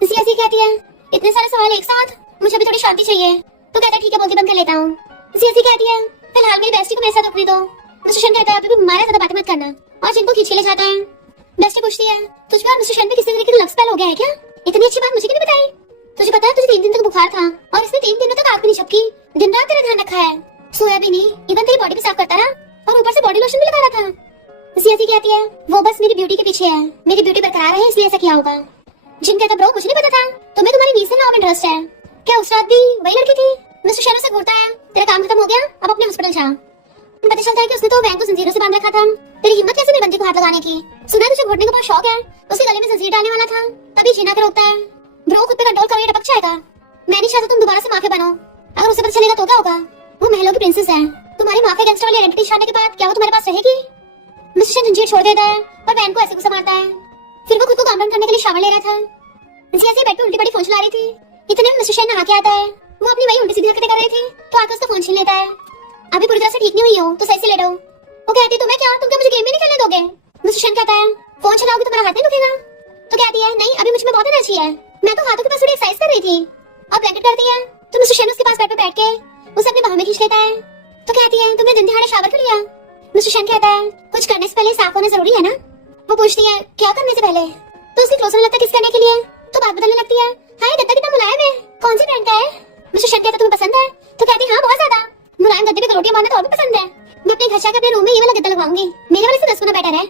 जियाजी कहती है इतने सारे सवाल एक साथ, मुझे भी थोड़ी शांति चाहिए। तो कहता है ठीक है, बोल के बंद कर लेता हूँ। जियाजी कहती है फिलहाल मेरी बेस्टी को मेरे साथ रखने दो। मिस्टर शन कहता है अभी भी हमारे साथ बातें मत करना, और जिनको खींच के ले जाता है। बेस्टी पूछती है तुझ पे और मिस्टर शन पे किसी तरीके का लव स्पेल हो गया है क्या? इतनी अच्छी बात मुझे क्यों नहीं बताई? तुझे पता है तुझे 3 दिन तक बुखार था और इसने 3 दिनों तक आंख भी नहीं झपकी, दिन रात तेरा ध्यान रखा है, सोया भी नहीं, इवन तेरी बॉडी भी साफ करता रहा और ऊपर से बॉडी लोशन भी लगा रहा था। जियाजी कहती है वो बस मेरी ब्यूटी के पीछे है, मेरी ब्यूटी बरकरार है इसलिए ऐसा किया होगा। जिन कहता ब्रो मुझे नहीं पता था, तुम्हें तुम्हारी नींद से नाम इंटरेस्ट है क्या? उस रात भी वही लड़की थी? मिस्टर शन से घूरता है तेरा काम खत्म हो गया, अब अपने हॉस्पिटल जा। पता चलता है कि उसने तो बैंक को जंजीरों से बांध रखा था। तेरी हिम्मत कैसे मेरे बंदी को हाथ लगाने की? सुना तुझे घुटने का बहुत शौक है, उसके गले में जंजीर डालने वाला था, तभी जीना कर रोकता है। ब्रो खुद पे कंट्रोल करो, ये टपक जाएगा। मैं नहीं चाहता तुम दोबारा से माफिया बनो, अगर उसे पता चलेगा तो क्या होगा? वो महलों की प्रिंसेस है, तुम्हारी माफिया गैंगस्टर वाली आइडेंटिटी छाड़ने के बाद क्या वो तुम्हारे पास रहेगी? मिस्टर शन जंजीर छोड़ देता है और वैन को ऐसे गुस्सा मारता है। फिर वो खुद को काम डाउन करने के लिए शावर ले रहा था। जिया बेड पे उल्टी पड़ी फोन चला रही थी, इतने में मिस्टर शन नहा के आता है। वो अपनी वही उल्टी सीधी हरकतें कर रहे थे तो आकर उसका फोन छीन लेता है। अभी पूरी तरह से ठीक नहीं हुई हो तो सही से लेटो। वो कहती तुम्हें क्या, तुम क्या मुझे गेम भी नहीं खेलने दोगे? मिस्टर शन कहता है फोन चलाओगे तो तुम्हारा हाथ नहीं दुखेगा? तो कहती है नहीं अभी मुझ में बहुत एनर्जी है, मैं तो हाथों के पास थोड़ी एक्सरसाइज कर रही थी। और ब्लैंकेट करती है तो मिस्टर शन उसके पास बेड पे बैठ के उसे अपने बाहों में खींच लेता है। तो कहती है तुमने दिन दिहाड़े शावर कर लिया? मिस्टर शन कहता है कुछ करने से पहले साफ होना जरूरी है ना। वो पूछती है क्या करने से पहले? तो उसकी क्लोज होने लगता है किस करने के लिए, तो बात बदलने लगती है। हाय गद्दा कितना मुलायम है, कौन सी ब्रांड का है? मिस्टर शन कहता तुम्हें पसंद है? तो कहती हाँ बहुत ज्यादा, मुलायम गद्दे पे करोटियां मारना तो और भी पसंद है। मैं अपने घर जाकर अपने रूम में ये वाला गद्दा लगवाऊंगी, मेरे वाले से 10 गुना बेटर है।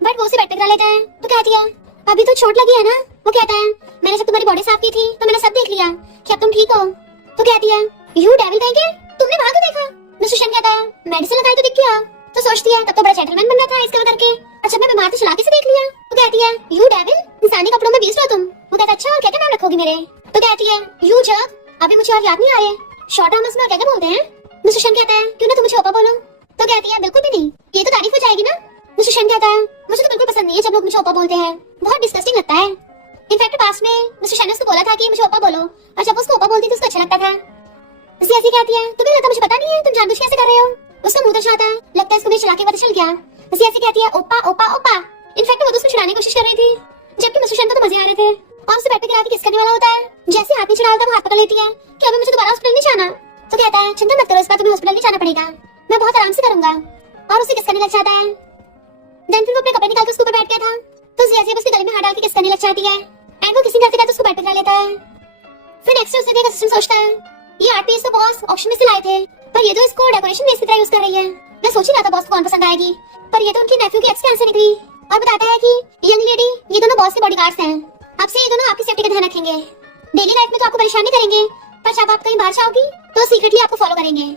बट वो उसे बेड पे गिरा लेता है। तो कहती है अभी तो चोट लगी है ना। वो कहता है मैंने जब तुम्हारी बॉडी साफ की थी तो मैंने सब देख लिया कि अब तुम ठीक हो। तो कहती है यू डेविल कहेंगे, तुमने वहां क्यों देखा? मिस्टर शन कहता है मेडिसिन लगाई तो दिख गया। तो सोचती है तब तो बड़ा जेंटलमैन बनना था इसका करके, अच्छा मैं बीमार थी चला के से देख लिया। तो कहती है यू डेविल, इंसानी कपड़ों में बीस्ट हो तुम। वो कहता है अच्छा और क्या क्या नाम रखोगी मेरे? तो कहती है यू जग, अभी मुझे और याद नहीं आ रहे शॉर्ट आर्म्स में क्या क्या बोलते हैं? मिस्टर शन कहता है क्यों ना तुम मुझे ओपा बोलो। तो कहती है बिल्कुल भी नहीं, ये तो तारीफ हो जाएगी ना। मिस्टर शन कहता है मुझे तो बिल्कुल पसंद नहीं है जब लोग मुझे ओपा बोलते हैं, बहुत डिस्गस्टिंग लगता है। इनफैक्ट पास में मिस्टर शन ने उसको बोला था कि मुझे ओपा बोलो, और जब उसको ओपा बोलती थी उसको अच्छा लगता था। ऐसी कहती है तुम्हें लगता मुझे पता नहीं है, तुम जानबूझ कैसे कर रहे हो? उसका मुंह दर्शाता है, लगता है इसको मेरे चला के पता चल गया। ऐसी कहती है ओपा ओपा ओपा। इनफैक्ट वो तो उसको छुड़ाने की कोशिश कर रही थी, जबकि मिस्टर शन को तो मजे आ रहे थे और उसे बेड पे गिरा के किस करने वाला होता है। जैसे हाथ नीचे डालता है वो हाथ पकड़ लेती है कि अभी मुझे दोबारा हॉस्पिटल नहीं जाना। तो कहता है चिंता मत करो, इस बार तुम्हें हॉस्पिटल नहीं जाना पड़ेगा, मैं बहुत आराम से करूंगा। और उसे किस करने लग जाता है। देन फिर वो अपने कपड़े निकाल के उसके ऊपर बैठ गया था तो जिया उसके गले में हाथ डाल के किस करने लग जाती है एंड वो किसी करते करते उसको बेड पे गिरा लेता है। फिर नेक्स्ट उसे देख असिस्टेंट सोचता है ये आर्ट पीस तो बॉस ऑक्शन में से लाए थे, पर ये तो इसको डेकोरेशन पीस की तरह यूज कर रही है। मैं सोच ही रहा था बॉस को कौन पसंद आएगी, पर ये तो उनकी नेफ्यू की एक्स फैन से निकली। और बताता है कि यंग लेडी ये दोनों बॉस के बॉडीगार्ड्स हैं, आपसे ये दोनों आपकी सेफ्टी का ध्यान रखेंगे, डेली लाइफ में तो आपको परेशान नहीं करेंगे, पर जब आप कहीं बाहर जाओगी तो सीक्रेटली आपको फॉलो करेंगे।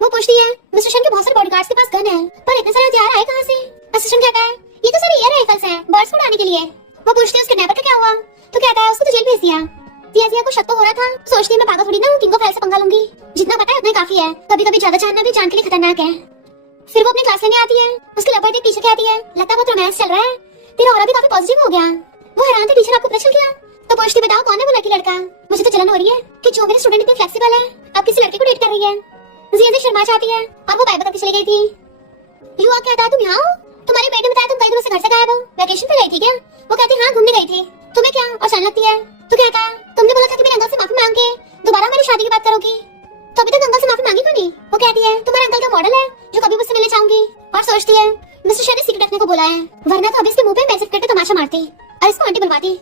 वो पूछती है मिस्टर शन के बहुत सारे बॉडीगार्ड्स के पास गन है, पर इतने सारे हथियार आए कहां से? असिस्टेंट कहता है ये तो सारे एयर राइफल्स हैं बर्ड्स को उड़ाने के लिए। वो पूछती है उसके किडनैपर का क्या हुआ? तो कहता है उसको तो जेल भेज दिया। जिया को शक तो हो रहा था, सोचती है मैं पागल थोड़ी ना हूं, किंग ऑफ हेल से पंगा लूंगी, जितना पता है उतना ही काफी है, कभी कभी ज्यादा जानना भी जान के लिए खतरनाक है। फिर वो अपनी क्लास लेने आती है, उसके लवर एक टीचर कहती है लगता है बहुत रोमांस चल रहा है, तेरा ऑरा भी काफी पॉजिटिव हो गया। वो हैरान थे टीचर आपको पता चल गया? तो पूछती बताओ कौन है वो लड़की लड़का? मुझे तो जलन हो रही है कि जो मेरे स्टूडेंट इतने फ्लेक्सिबल है अब किसी लड़के को डेट कर रही है। जिया शर्मा जाती है और वो बाय बताती चली गई थी। युवा कहता है तुम यहाँ हो? तुम्हारी बेटी ने बताया तुम कई दिनों से घर से गायब हो, वैकेशन पे गई थी क्या? वो कहती है हाँ घूमने गई थी, तुम्हें क्या और चल लगती है? तो कहता है तुमने बोला था कि मेरे अंकल से माफी मांग के दोबारा हमारी शादी की बात करोगी, तो अभी तक अंकल से माफी मांगी क्यों नहीं? वो कहती है तुम्हारे अंकल का मॉडल है जो कभी मुझसे मिलने चाहूंगी। और सोचती है मिस्टर शन ने सीक्रेट रखने को बोला है, वरना तो अभी इसके मुंह पे मैसेज करके तमाशा मारती और इसको आंटी बुलवाती।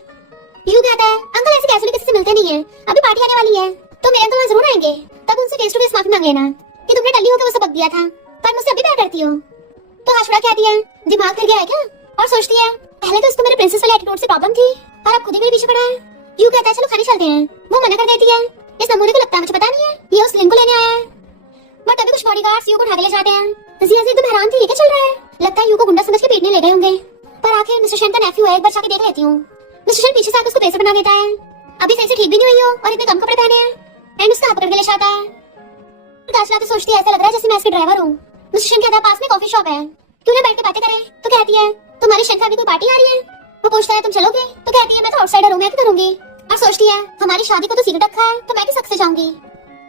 यू कहता है अंकल ऐसे कैजुअली किसी से मिलते नहीं है, अभी पार्टी आने वाली है तो मेरे अंकल जरूर आएंगे, तब उनसे फेस टू फेस माफी मांग लेना कि तुमने टल्ली होकर वो सबक दिया था, पर मुझसे अभी प्यार करती हो। तो हाशुड़ा कहती है दिमाग फिर गया है क्या? और सोचती है पहले तो इसको मेरे प्रिंसेस वाले एटीट्यूड से प्रॉब्लम थी और अब खुद ही मेरे पीछे पड़ा है। यू कहता है चलो खाने चलते हैं, वो मना कर देती है, इस नमूने को लगता है मुझे पता नहीं है ये उस लिंक को लेने आया है। बट अभी कुछ बॉडीगार्ड्स यू को उठा के ले जाते हैं। जिया एकदम हैरान थी ये क्या चल रहा है, लगता है यू को गुंडा समझ के पीटने ले गए होंगे, पर आखिर मिस्टर शन का नेफ्यू है, एक बार जाके देख लेती हूँ। मिस्टर शन पीछे से आकर उसको बेइज्जत बना देता है, अभी सही से ठीक भी नहीं हुई हो और इतने कम कपड़े पहने हैं, एंड उसका हाथ पकड़ के ले जाता है। काशला तो सोचती है ऐसा लग रहा है जैसे मैं इसके ड्राइवर हूँ। मिस्टर शन कहता है पास में कॉफी शॉप है, क्यों ना बैठ के बातें करें। तो कहती है तुम्हारी शन फैमिली कोई पार्टी आ रही है। वो पूछता है तुम चलोगे। तो कहती है मैं तो आउटसाइडर हूँ, मैं क्या करूंगी। और सोचती है हमारी शादी को तो सीक्रेट रखा है तो मैं किस हक से जाऊंगी।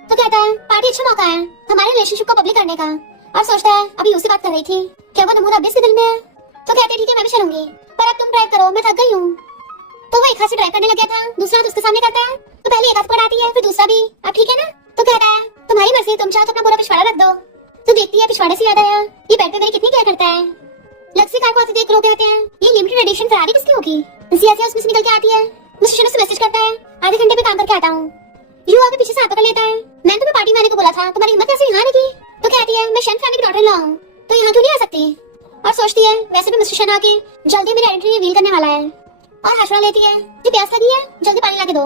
तो कहता है पार्टी अच्छा मौका है हमारे रिलेशनशिप को पब्लिक करने का। और सोचता है अभी उससे बात कर रही थी, क्या वो नमूना अब भी इसके दिल में है। तो कहते ठीक है मैं भी चलूंगी, पर अब तुम ड्राइव करो, मैं थक गई हूँ। तो वो एक हाथ से ड्राइव करने लग गया था, दूसरा हाथ उसके सामने करता है। तो पहले एक हाथ पकड़ाती है फिर दूसरा भी, अब ठीक है ना। तो कहता है तुम्हारी मर्जी, तुम चाहो तो अपना पूरा पिछवाड़ा रख दो। तो देखती है पिछवाड़े से याद आया ये बेड पे मेरी कितनी केयर करता है। लक्ष्मी कार को आते देख लोग कहते हैं ये लिमिटेड एडिशन फरारी किसकी होगी। जिया उसमें से निकल के आती है, मुझे शनो से मैसेज करता है आधे घंटे में काम करके आता हूँ। यू आगे पीछे से हाथ पकड़ लेता है, मैंने तुम्हें पार्टी में आने को बोला था, तुम्हारी हिम्मत कैसे यहाँ आने की। तो कहती है मैं शन फैमिली की डॉटर इन लॉ हूँ तो यहाँ क्यों नहीं आ सकती। और सोचती है वैसे भी मिस्टर शन आके जल्दी मेरी आइडेंटिटी रिवील करने वाला है। और हंसना लेती है जी प्यास लगी है जल्दी पानी लाके दो।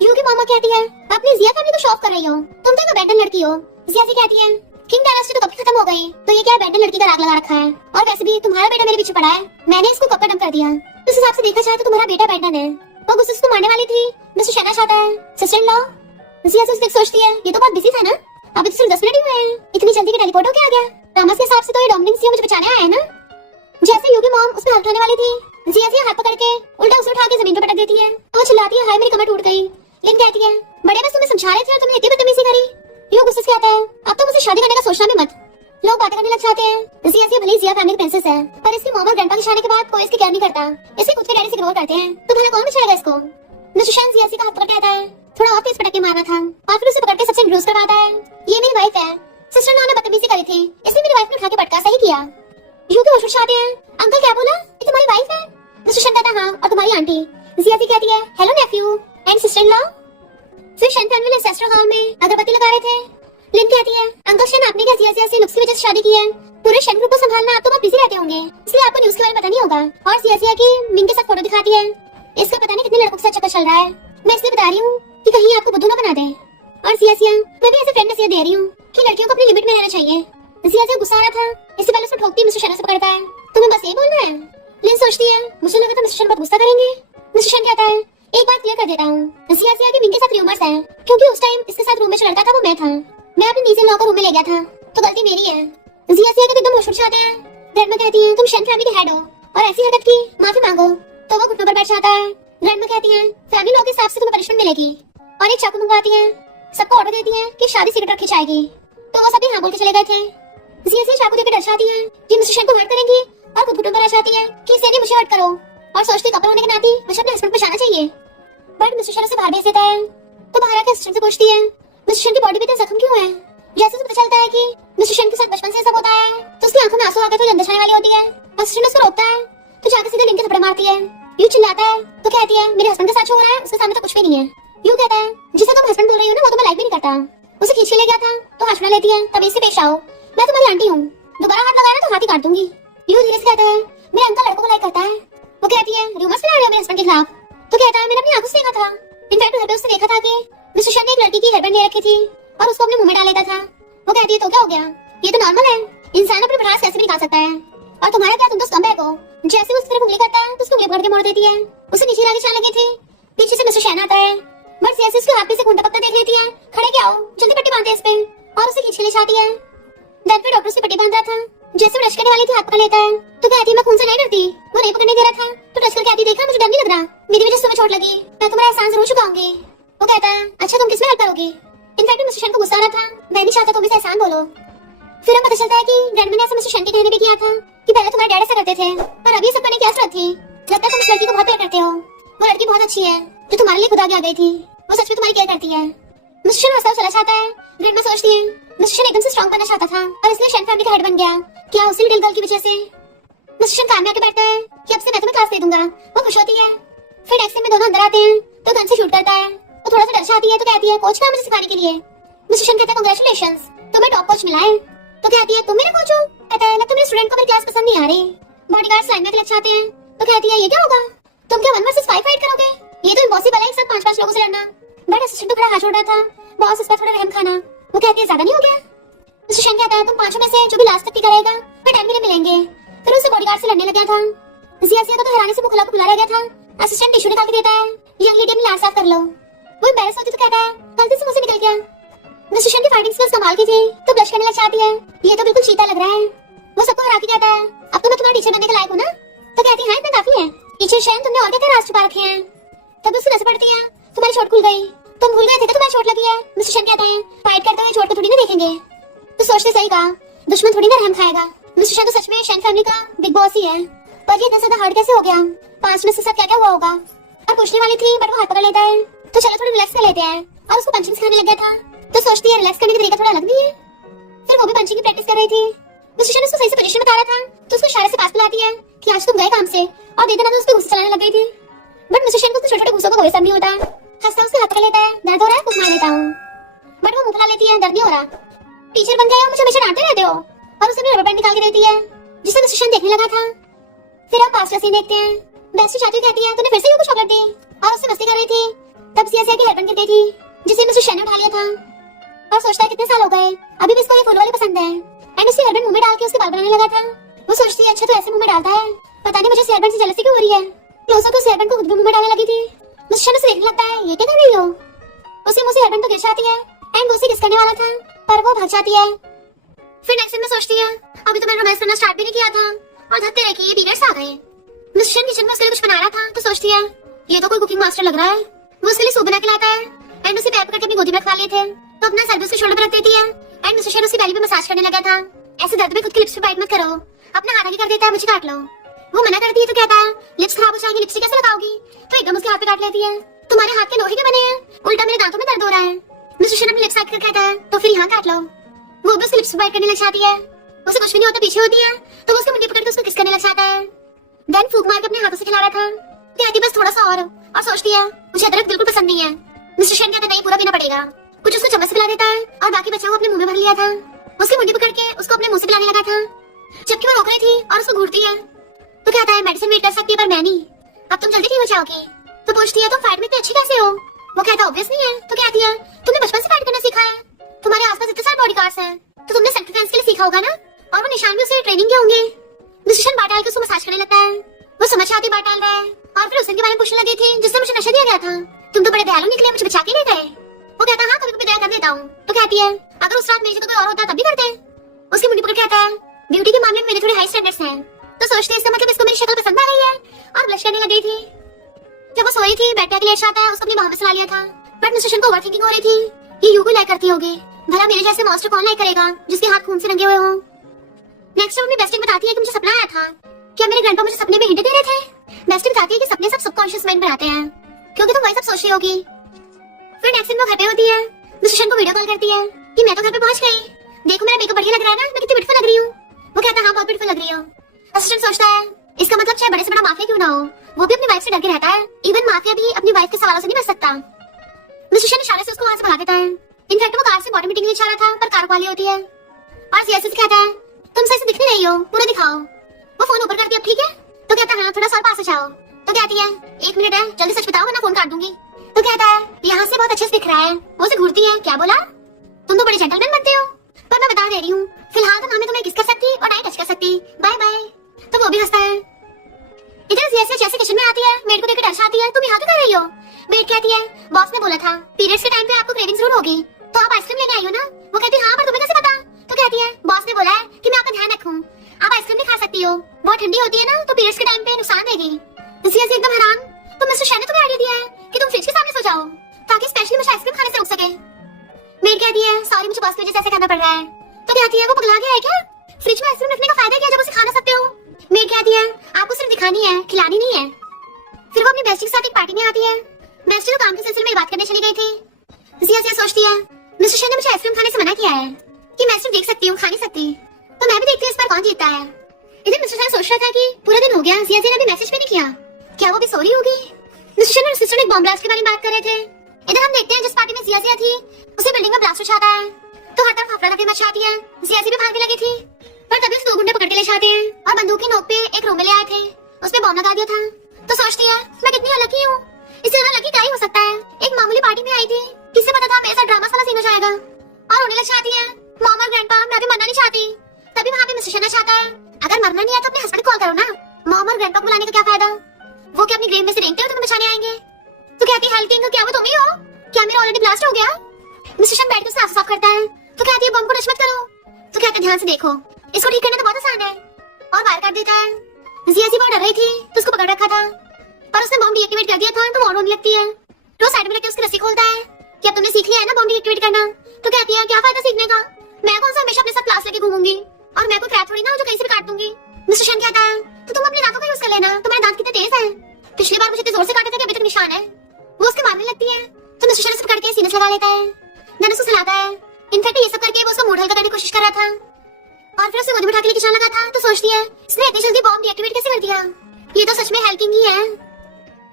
यू की मामा कहती है अपनी जिया फैमिली को शॉप कर रही हो, तुम तो एक अबैंडन लड़की हो। जिया जी कहती है किंग डायनेस्टी तो कब की खत्म हो गई, तो ये क्या अबैंडन लड़की का राग लगा रखा है। और वैसे भी तुम्हारा बेटा मेरे पीछे पड़ा है, मैंने इसको कब का डंप कर दिया। उस हिसाब से देखा जाए तो तुम्हारा बेटा अबैंडन है। वो गुस्से से तो मारने वाली थी, मिस्टर शना चाहता है सिस्टर इन लॉ। जिया से सोचती है ये तो बहुत बिजी था ना, अभी तो सिर्फ 10 मिनट ही हुए हैं, इतनी जल्दी के टेलीपोर्ट हो क्या आ गया। रामस के हिसाब से तो ये डोमिनिक से मुझे बचाने आया है ना। जैसे यू की मॉम उसमें हाथ उठाने वाली थी, जिया हाथ पकड़ के उल्टा उसे उठा के जमीन पे पटक देती है। तो वो चिल्लाती है हाय मेरी कमर टूट गई। लेकिन कहती है बड़े बस तुम्हें समझा रहे थे और तुमने इतनी बदतमीजी करी। यू गुस्से से कहता है अब तो मुझे शादी करने का सोचना भी मत। लोग बातें करने लग जाते हैं। जिया भले जिया फैमिली की प्रिंसेस है पर इसकी मॉम और ग्रैंडपा की शादी के बाद कोई इसकी केयर नहीं करता, इसके खुद के डैडी से इग्नोर करते हैं। तो भला कौन बचाएगा इसको। मिस्टर शन जिया का हाथ पकड़ कहता है थोड़ा और तेज पटक के मारना था और फिर उसे पकड़ के सबसे इंट्रोड्यूस करवाता है ये मेरी वाइफ है। सिस्टर ने बदतमीजी करी थी इसलिए मेरी वाइफ ने उठा के पटका, सही किया। यू के होश आते हैं अंकल क्या बोला ये तुम्हारी वाइफ है। मिस्टर शन कहता हाँ और तुम्हारी आंटी। जिया कहती है hello Neiphiu and sister in law. फिर शन फैमिली एंसेस्टर हॉल में अगरबत्ती लगा रहे थे। लिन कहती है अंकल शन आपने क्या जिया से लुक्स की वजह से शादी की है, पूरे शन ग्रुप को संभालना आप तो बहुत बिजी रहते होंगे इसलिए आपको न्यूज़ के बारे में पता नहीं होगा। और जिया की मिंग के साथ फोटो दिखाती है, इसका पता नहीं कितने लड़कों के साथ चक्कर चल रहा है, मैं इसलिए बता रही हूँ कि कहीं आपको बुद्धू ना बना दे। और जिया मैं भी ऐसे फ्रेंड नसीहत दे रही हूँ कि लड़कियों को अपनी लिमिट में रहना चाहिए। जिया गुस्सा आ रहा था, इससे पहले उसको ठोकती मिस्टर शन से पकड़ता है तुम्हें बस ये बोलना है। लिन सोचती है मुझे लगा था मिस्टर शन बहुत गुस्सा करेंगे। मिस्टर शन कहता है एक बात क्लियर कर देता हूँ, जिया के मिंग के साथ रूमर्स हैं क्योंकि उस टाइम इसके साथ रूम में जो लड़का था वो मैं था, मैं अपने नीचे लॉ को रूम में ले गया था तो गलती मेरी है। जिया के एकदम होश उड़ जाते हैं। ग्रैंडमा कहती है तुम शन फैमिली के हेड हो और ऐसी हरकत की माफी मांगो। तो वो घुटनों पर बैठ जाता है। ग्रैंडमा कहती है फैमिली लॉ के हिसाब से तुम्हें पनिशमेंट मिलेगी और एक चाकू मंगवाती है, सबको ऑर्डर देती है कि शादी सीक्रेट रखी जाएगी। तो वो सभी हाँ बोल के चले गए थे। जिया चाकू देकर दर्शाती है कि मिस्टर शन को हर्ट करेंगी और खुद घुटनों पर आ जाती है कि इसे नहीं मुझे हर्ट करो और सोचती कपड़े होने के नाते मुझे अपने हस्बैंड पे जाना चाहिए। बट मिस्टर शन से बाहर भेज देता है। तो बाहर आकर असिस्टेंट से पूछती है मिस्टर शन की बॉडी पे जख्म क्यों है। जैसे पता चलता है कि मिस्टर शन के साथ बचपन से सब होता है तो उसकी आंखों में आंसू आकर तो अंदर छाने वाली होती है। असिस्टेंट उसको रोकता है तो जाकर सीधे लिंक के थप्पड़ मारती है। यू चिल्लाता है तो कहती है मेरे हस्बैंड के साथ जो हो रहा है उसके सामने तो कुछ भी नहीं है। यू कहता है जिसे तुम हस्बैंड बोल रही हो ना वो तो मैं लाइक भी नहीं करता। उसे खींच के ले गया था तो हंसना लेती है तब इससे पेश आओ, मैं तुम्हारी आंटी हूँ, दोबारा हाथ लगाना तो हाथ ही काट दूंगी। यू धीरे से कहता है मेरा अंकल लड़कों को लाइक करता है। वो कहती है रूमर्स फैला रहे हो मेरे हस्बैंड के खिलाफ। तो कहता है मैंने अपनी आंखों से देखा था, इनफैक्ट घर पे उसने देखा था कि मिस्टर शन ने एक लड़की की हेयरबैंड ले रखी थी और उसको अपने मुंह में डाल लेता था। वो कहती है तो क्या हो गया, ये तो नॉर्मल है, इंसान अपने भड़ास कैसे भी निकाल सकता है। और तुम्हारा क्या, तुम तो स्कम्बैग हो। जैसे वो उस तरफ उंगली करता है तो उसको उंगली पकड़ के मोड़ देती है। उसे नीचे लाके चलने लगी थी, पीछे से मिस्टर शैन आता है बट जैसे उसके हाथ पे से खून टपकता देख लेती है, खड़े क्या हो जल्दी पट्टी बांधते इस पे और उसे खींच के ले जाती है। दांत पे डॉक्टर से पट्टी बांध रहा था, जैसे वो टच करने वाली थी हाथ पकड़ लेता है। तो कहती है मैं खून से नहीं डरती, वो नहीं पकड़ने दे रहा था तो टच करके आती देखा मुझे डर नहीं लग रहा, मेरी वजह से तुम्हें चोट लगी, मैं तुम्हारा एहसान जरूर चुकाऊंगी। वो कहता है अच्छा तुम किसमें हेल्प करोगी। इनफैक्ट मिस्टर शैन को गुस्सा आ रहा था, मैं नहीं चाहता तुम इसे एहसान बोलो। फिर हमें पता चलता है कि ग्रैंडमा ने ऐसा मिस्टर शैन के कहने पे किया था कि पहले तुम्हारे डैड ऐसा करते थे पर अभी सब करने की क्या जरूरत थी, लगता है तुम इस लड़की को बहुत प्यार करते हो, वो लड़की बहुत अच्छी है जो तुम्हारे लिए खुद आगे आ गई थी, वो सच में तुम्हारी केयर करती है। मिस्टर शैन हंसता चला जाता है। ग्रैंडमा सोचती है मिस्टर शैन एकदम से स्ट्रांग बनना चाहता था और इसलिए शैन फैमिली का हेड बन गया, क्या उसी लिटिल गर्ल की वजह से। मिस्टर शैन काम में आके बैठता है कि अब से मैं तुम्हें क्लास दे दूंगा, वो खुश होती है। फिर टैक्सी में दोनों अंदर आते हैं तो गन से शूट करता है, वो थोड़ा सा डर जाती है तो कहती है कोच का मुझे सिखाने के लिए। मिस्टर शैन कहता है कांग्रेचुलेशंस तुम्हें टॉप कोच मिला है। तो कहती है तुम मेरे कोच हो, कहता है लगता है मेरे स्टूडेंट को मेरी क्लास पसंद नहीं आ रही। बॉडीगार्ड्स लाइन में लग जाते हैं तो कहती है ये क्या होगा, तुम क्या 1 वर्सेस 5 फाइट करोगे, ये तो इम्पॉसिबल है एक साथ 5-5 लोगों से लड़ना। बट असिस्टेंट तो बड़ा हाथ जोड़ रहा था, बॉस इस पर थोड़ा रहम खाना। वो कहती है ज्यादा नहीं हो गया। मिस्टर शैन कहता है तुम 5 में से जो भी लास्ट तक की करेगा फिर टाइम में मिलेंगे। फिर उसे बॉडीगार्ड से लड़ने लग गया था। जिया को तो हैरानी से मुंह खुला रह गया था। असिस्टेंट टिश्यू निकाल के देता है, यंग लेडी अपनी लार साफ कर लो। वो एम्बैरेस होती तो कहता है गलती से मुंह से निकल गया। मिस्टर शैन की फाइटिंग स्किल्स कमाल की थी तो ब्लश करने लग जाती है, ये तो बिल्कुल चीता लग रहा है। वो सबको हरा के कहता है अब तो मैं तुम्हारा टीचर बनने के लायक हूँ ना। तो कहती है हाँ इतना काफी है। टीचर शैन तुमने और क्या राज छुपा रखे हैं। तब उससे नजर पड़ती है तुम्हारी चोट खुल गई, तुम भूल गए थे तो तुम्हारी चोट लगी है। मिस्टर शैन कहते हैं फाइट करते हुए चोट को थोड़ी ना देखेंगे। तो सोचते सही कहा, दुश्मन थोड़ी ना रहम खाएगा। मिस्टर शैन तो सच में शैन फैमिली का बिग बॉस ही है। पर ये इतना ज्यादा हार्ड कैसे हो गया, पास्ट में उसके साथ क्या क्या हुआ होगा। और पूछने वाली थी बट वो हाथ पकड़ लेता है। तो चलो थोड़ा रिलैक्स कर लेते हैं। और उसको पंचिंग सिखाने लग गया था। तो सोचती है रिलैक्स करने का तरीका थोड़ा अलग नहीं है। फिर वो भी पंचिंग की प्रैक्टिस कर रही थी। मिस्टर शैन उसको सही से पोजीशन बता रहा था तो उसको इशारे से पास बुलाती है कि आज तुम गए काम से, और दे देना तो उस पे गुस्सा चलाने लग गई थी। बट मिस्टर शैन को छोटे छोटे गुस्सों का कोई असर नहीं होता। हंसता उसके हाथ पकड़ लेता है, दर्द हो रहा है कुछ मार लेता हूँ। बट वो मुंह फुला लेती है, दर्द नहीं हो रहा। टीचर बन गए हो, मुझे हमेशा डांटते रहते हो। और उसे रबर बैंड निकाल के देती है जिसे मिस्टर शैन देखने लगा था। फिर अब पास्ट का सीन देखते हैं। बेस्टी चाची कहती है तूने फिर से कुछ चॉकलेट दी, और उससे मस्ती कर रही थी। तब सिया की हेयर बैंड गिर गई थी जिसे मिस्टर शैन ने उठा लिया था। और सोचता है कितने साल हो गए अभी भी इसको ये फूल वाली पसंद है। एंड उसके हेयर बैंड मुंह में डाल के उसके बाल बनाने लगा था। वो सोचती है अच्छा तो ऐसे मुंह में डालता है, पता नहीं मुझे हेयर बैंड से जेलसी क्यों हो रही है। क्लोज होकर उस हेयर बैंड को खुद भी मुंह में डालने लगी थी। मिस्टर शैन उसे देखने लगता है ये क्या कर रही हो। उसके मुंह से हेयर बैंड तो गिर जाती है एंड वो उसे किस करने वाला था पर वो भाग जाती है। फिर नेक्स्ट सीन में सोचती है अभी तो मैंने रोमांस करना स्टार्ट भी नहीं किया था और धत्ते रहे कि ये पीरियड्स आ गए। मिस्टर शैन किचन में उसके लिए कुछ बना रहा था तो सोचती है ये तो कोई कुकिंग मास्टर लग रहा है। वो उसके लिए सूप बना के लाता है एंड उसे पैर पकड़ के अपनी गोदी में रखवा लिए थे। तो अपना सर उसके शोल्डर पर रख देती है एंड मिस्टर शैन उसकी बैली पे मसाज करने लगा था। ऐसे दर्द में खुद की लिप्स पे बाइट मत करो, अपना हाथ आगे कर देता है मुझे काट लो। वो मना करती है तो कहता है लिप्स खराब हो जाएंगी, लिपस्टिक कैसे लगाओगी। तो एकदम उसके हाथ पे काट लेती है, तुम्हारे हाथ के लोहे के बने हैं, उल्टा मेरे दांतों में दर्द हो रहा है। मिस्टर शैन अपनी लिप्स काट कर कहता है तो फिर यहाँ काट लो। वो भी उसकी लिप्स पे बाइट करने लग जाती है। उसे कुछ भी नहीं होता, पीछे होती है तो वो उसकी मुट्ठी पकड़ के उसको किस करने लग जाता है। देन फूंक मार के अपने हाथों से खिला रहा था। कहती बस थोड़ा सा और सोचती है मुझे अदरक बिल्कुल पसंद नहीं है। मिस्टर शैन कहता नहीं पूरा पीना पड़ेगा। कुछ उसको चम्मच से पिला देता है और बाकी बचा हुआ अपने मुंह में भर लिया था। उसकी मुट्ठी पकड़ के उसको अपने मुंह से पिलाने लगा था जबकि वो रोक रही थी और उसको घूरती है। तो कहता है मेडिसिन वेट कर सकती है पर मैं नहीं, अब तुम जल्दी ठीक हो जाओगी। तो पूछती है तुम फाइट में इतनी अच्छी कैसे हो। वो कहता ऑब्वियस नहीं है। तो कहती है तुमने बचपन से फाइट करना सीखा है, तुम्हारे आसपास इतने सारे बॉडीगार्ड्स हैं तो तुमने सेल्फ डिफेंस के लिए सीखा होगा ना। और वो निशान भी उसे ट्रेनिंग के होंगे। मिस्टर शैन बात डाल के उसको मसाज करने लगता है। वो समझ आती बात डाल रहा है और फिर उस दिन के बारे में पूछने लगी थी जिससे मुझे नशा दिया गया था। तुम तो बड़े दयालु निकले, मुझे बचा के ले गए। वो कहता है हाँ कभी कभी दया कर देता हूँ। तो कहती है अगर उस रात मेरी जगह कोई और होता तब भी करते। उसकी मुट्ठी पकड़ कहता है ब्यूटी के मामले में मेरे थोड़े हाई स्टैंडर्ड्स हैं। तो सोचते हैं इसका मतलब इसको मेरी शक्ल पसंद आ गई है और ब्लश करने लग गई थी। जब वो सोई थी बेड पे आके लेट जाता है, उसको अपनी बाहों में सला लिया था। बट मिस्टर शैन को ओवरथिंकिंग हो रही थी ये यूं को लाइक करती होगी, भला मेरे जैसे मॉन्स्टर कौन लाइक करेगा जिसके हाथ खून से रंगे हुए हों। नेक्स्ट अपनी बेस्टी बताती है कि मुझे सपना आया था। क्या मेरे ग्रैंडपा मुझे सपने में हिंट दे रहे थे। बेस्टी बताती है कि सपने सब सबकॉन्शियस माइंड बनाते हैं क्योंकि तुम वही सब सोच रही होगी। फिर नेक्स्ट दिन वो घर पे होती है। मिस्टर शैन को वीडियो कॉल करती है कि मैं तो घर पे पहुंच गई, देखो मेरा मेकअप बढ़िया लग रहा है ना, मैं कितनी ब्यूटीफुल लग रही हूँ। वो कहता है हाँ बहुत ब्यूटीफुल लग रही हो। असिस्टेंट सोचता है इसका मतलब चाहे बड़े से बड़ा माफिया क्यों ना हो वो भी अपनी वाइफ से डर के रहता है। इवन माफिया भी अपनी वाइफ के सवालों से नहीं बच सकता। मिस्टर शैन इशारे से उसको वहां से भगा देता है। इनफैक्ट वो कार से बॉडी मीटिंग ले जा रहा था पर कार वाली होती है और सीएससी से कहता है तुम सही से दिख नहीं रही हो, पूरा दिखाओ। वो फोन ऊपर करती है अब ठीक है। तो कहता है हाँ थोड़ा सा पास जाओ। तो कहती है 1 मिनट है जल्दी सच बताओ वरना फोन काट दूंगी। तो कहता है यहाँ से बहुत अच्छे से दिख रहा है। वो उसे घूरती है क्या बोला, तुम तो बड़े जेंटलमैन बनते हो। पर मैं बता दे रही हूँ फिलहाल तो ना मैं तुम्हें किस कर सकती और ना ही टच कर सकती, बाय बाय। तो वो भी हंसता है। इधर सीएससी जैसे किचन में आती है, मेड को देखकर डर जाती है तुम यहाँ क्यों कर रही हो। मेड कहती है बॉस ने बोला था पीरियड्स के टाइम पे आपको क्रेविंग जरूर होगी तो आप आइसक्रीम लेने आई हो ना। वो कहती है हाँ पर तुम्हें कैसे पता। तो कहती है बॉस ने बोला है कि मैं आपका ध्यान रखूं, आप आइसक्रीम नहीं खा सकती हो, बहुत ठंडी होती है ना तो पीरियड्स के टाइम पे नुकसान देगी। सीएससी एकदम हैरान। तो मिस्टर शैन ने तुम्हें आइडिया दिया है कि तुम फ्रिज के सामने सो जाओ ताकि स्पेशली मुझे आइसक्रीम खाने से रोक सके। मेड कहती है सॉरी मुझे बॉस की वजह से ऐसे करना पड़ रहा है। तो कहती है वो पगला गया है क्या, फ्रिज में आइसक्रीम रखने का फायदा क्या जब उसे खा ना सकते हो। मेड कहती है आपको सिर्फ दिखानी है खिलानी नहीं है। फिर वो अपनी बेस्टी के साथ एक पार्टी में आती है। बेस्टी तो काम के सिलसिले में बात करने चली गई थी। जिया सोचती है मिस्टर शैन ने मुझे आइसक्रीम खाने से मना किया है कि मैं सिर्फ देख सकती हूँ खा नहीं सकती, तो मैं भी देखती हूँ इस बार कौन जीतता है। इधर मिस्टर शैन सोच रहा था कि पूरा दिन हो गया जिया ने अभी मैसेज भी नहीं किया, क्या वो भी सो रही होगी। मिस्टर शैन और सिस्टर एक बॉम्ब ब्लास्ट के बारे में बात कर रहे थे। इधर हम देखते हैं जिस पार्टी में जिया थी उसे बिल्डिंग में ब्लास्ट हो जाता है तो हर तरफ अफरा तफरी मच जाती है। जिया भी भागने लगी थी पर तभी उसे 2 गुंडे पकड़ के ले जाते हैं और बंदूक की नोक पे एक रूम में ले आए थे, उसपे बॉम्ब लगा दिया था। तो सोचती है मैं कितनी अनलकी हूँ, इससे ज्यादा लकी क्या ही हो सकता है। एक मामूली पार्टी में आई थी, किससे पता था मेरे साथ ड्रामा वाला सीन हो जाएगा। और रोने लग जाती है मॉम और ग्रैंडपा मैं भी मरना नहीं चाहती। तभी वहाँ पे मिस्टर शैन चाहता है अगर मरना नहीं है तो अपने हस्बैंड को कॉल करो ना, मॉम और ग्रैंडपा को बुलाने का क्या फायदा, वो क्या अपनी ग्रेव में से रेंगते हो तुम्हें बचाने आएंगे। तो कहती है हेल्पिंग क्या वो तुम ही हो, क्या मेरा ऑलरेडी ब्लास्ट हो गया। मिस्टर शैन बैठ के उसे आंसू साफ करता है। तो कहती है बम को टच मत करो। तो कहते ध्यान से देखो इसको ठीक करना तो बहुत आसान है और वायर काट देता है। जिया सी बहुत डर रही थी तो उसको पकड़ रखा था पर उसने बॉम्ब डीएक्टिवेट कर दिया था तो वो और रोने लगती है। तो साइड में लेके उसकी रस्सी खोलता है कि अब तुमने सीख लिया है ना बॉम्ब डीएक्टिवेट करना। तो कहती है क्या फायदा सीखने का, मैं कौन सा हमेशा अपने साथ क्लास लेके घूमूंगी और मैं कोई क्रैप थोड़ी ना जो कहीं से भी काट दूंगी। मिस्टर शन कहता है तो तुम अपने दांतों का यूज कर लेना, तुम्हारे दांत कितने तेज हैं, पिछली बार मुझे इतने जोर से काटे थे कि अभी तक निशान है। वो उसके मारने लगती है तो मिस्टर शन उसे पकड़ के सीने से लगा लेता है, देन उसको सुलाता है। इनफैक्ट ये सब करके वो उसको मूड हल्का करने की कोशिश कर रहा था और फिर उसे गोदी में उठा के लेके चलने लगा था तो सोचती है इसने इतनी जल्दी बॉम्ब डीएक्टिवेट कैसे कर दिया, ये तो सच में हेल्किंग ही है।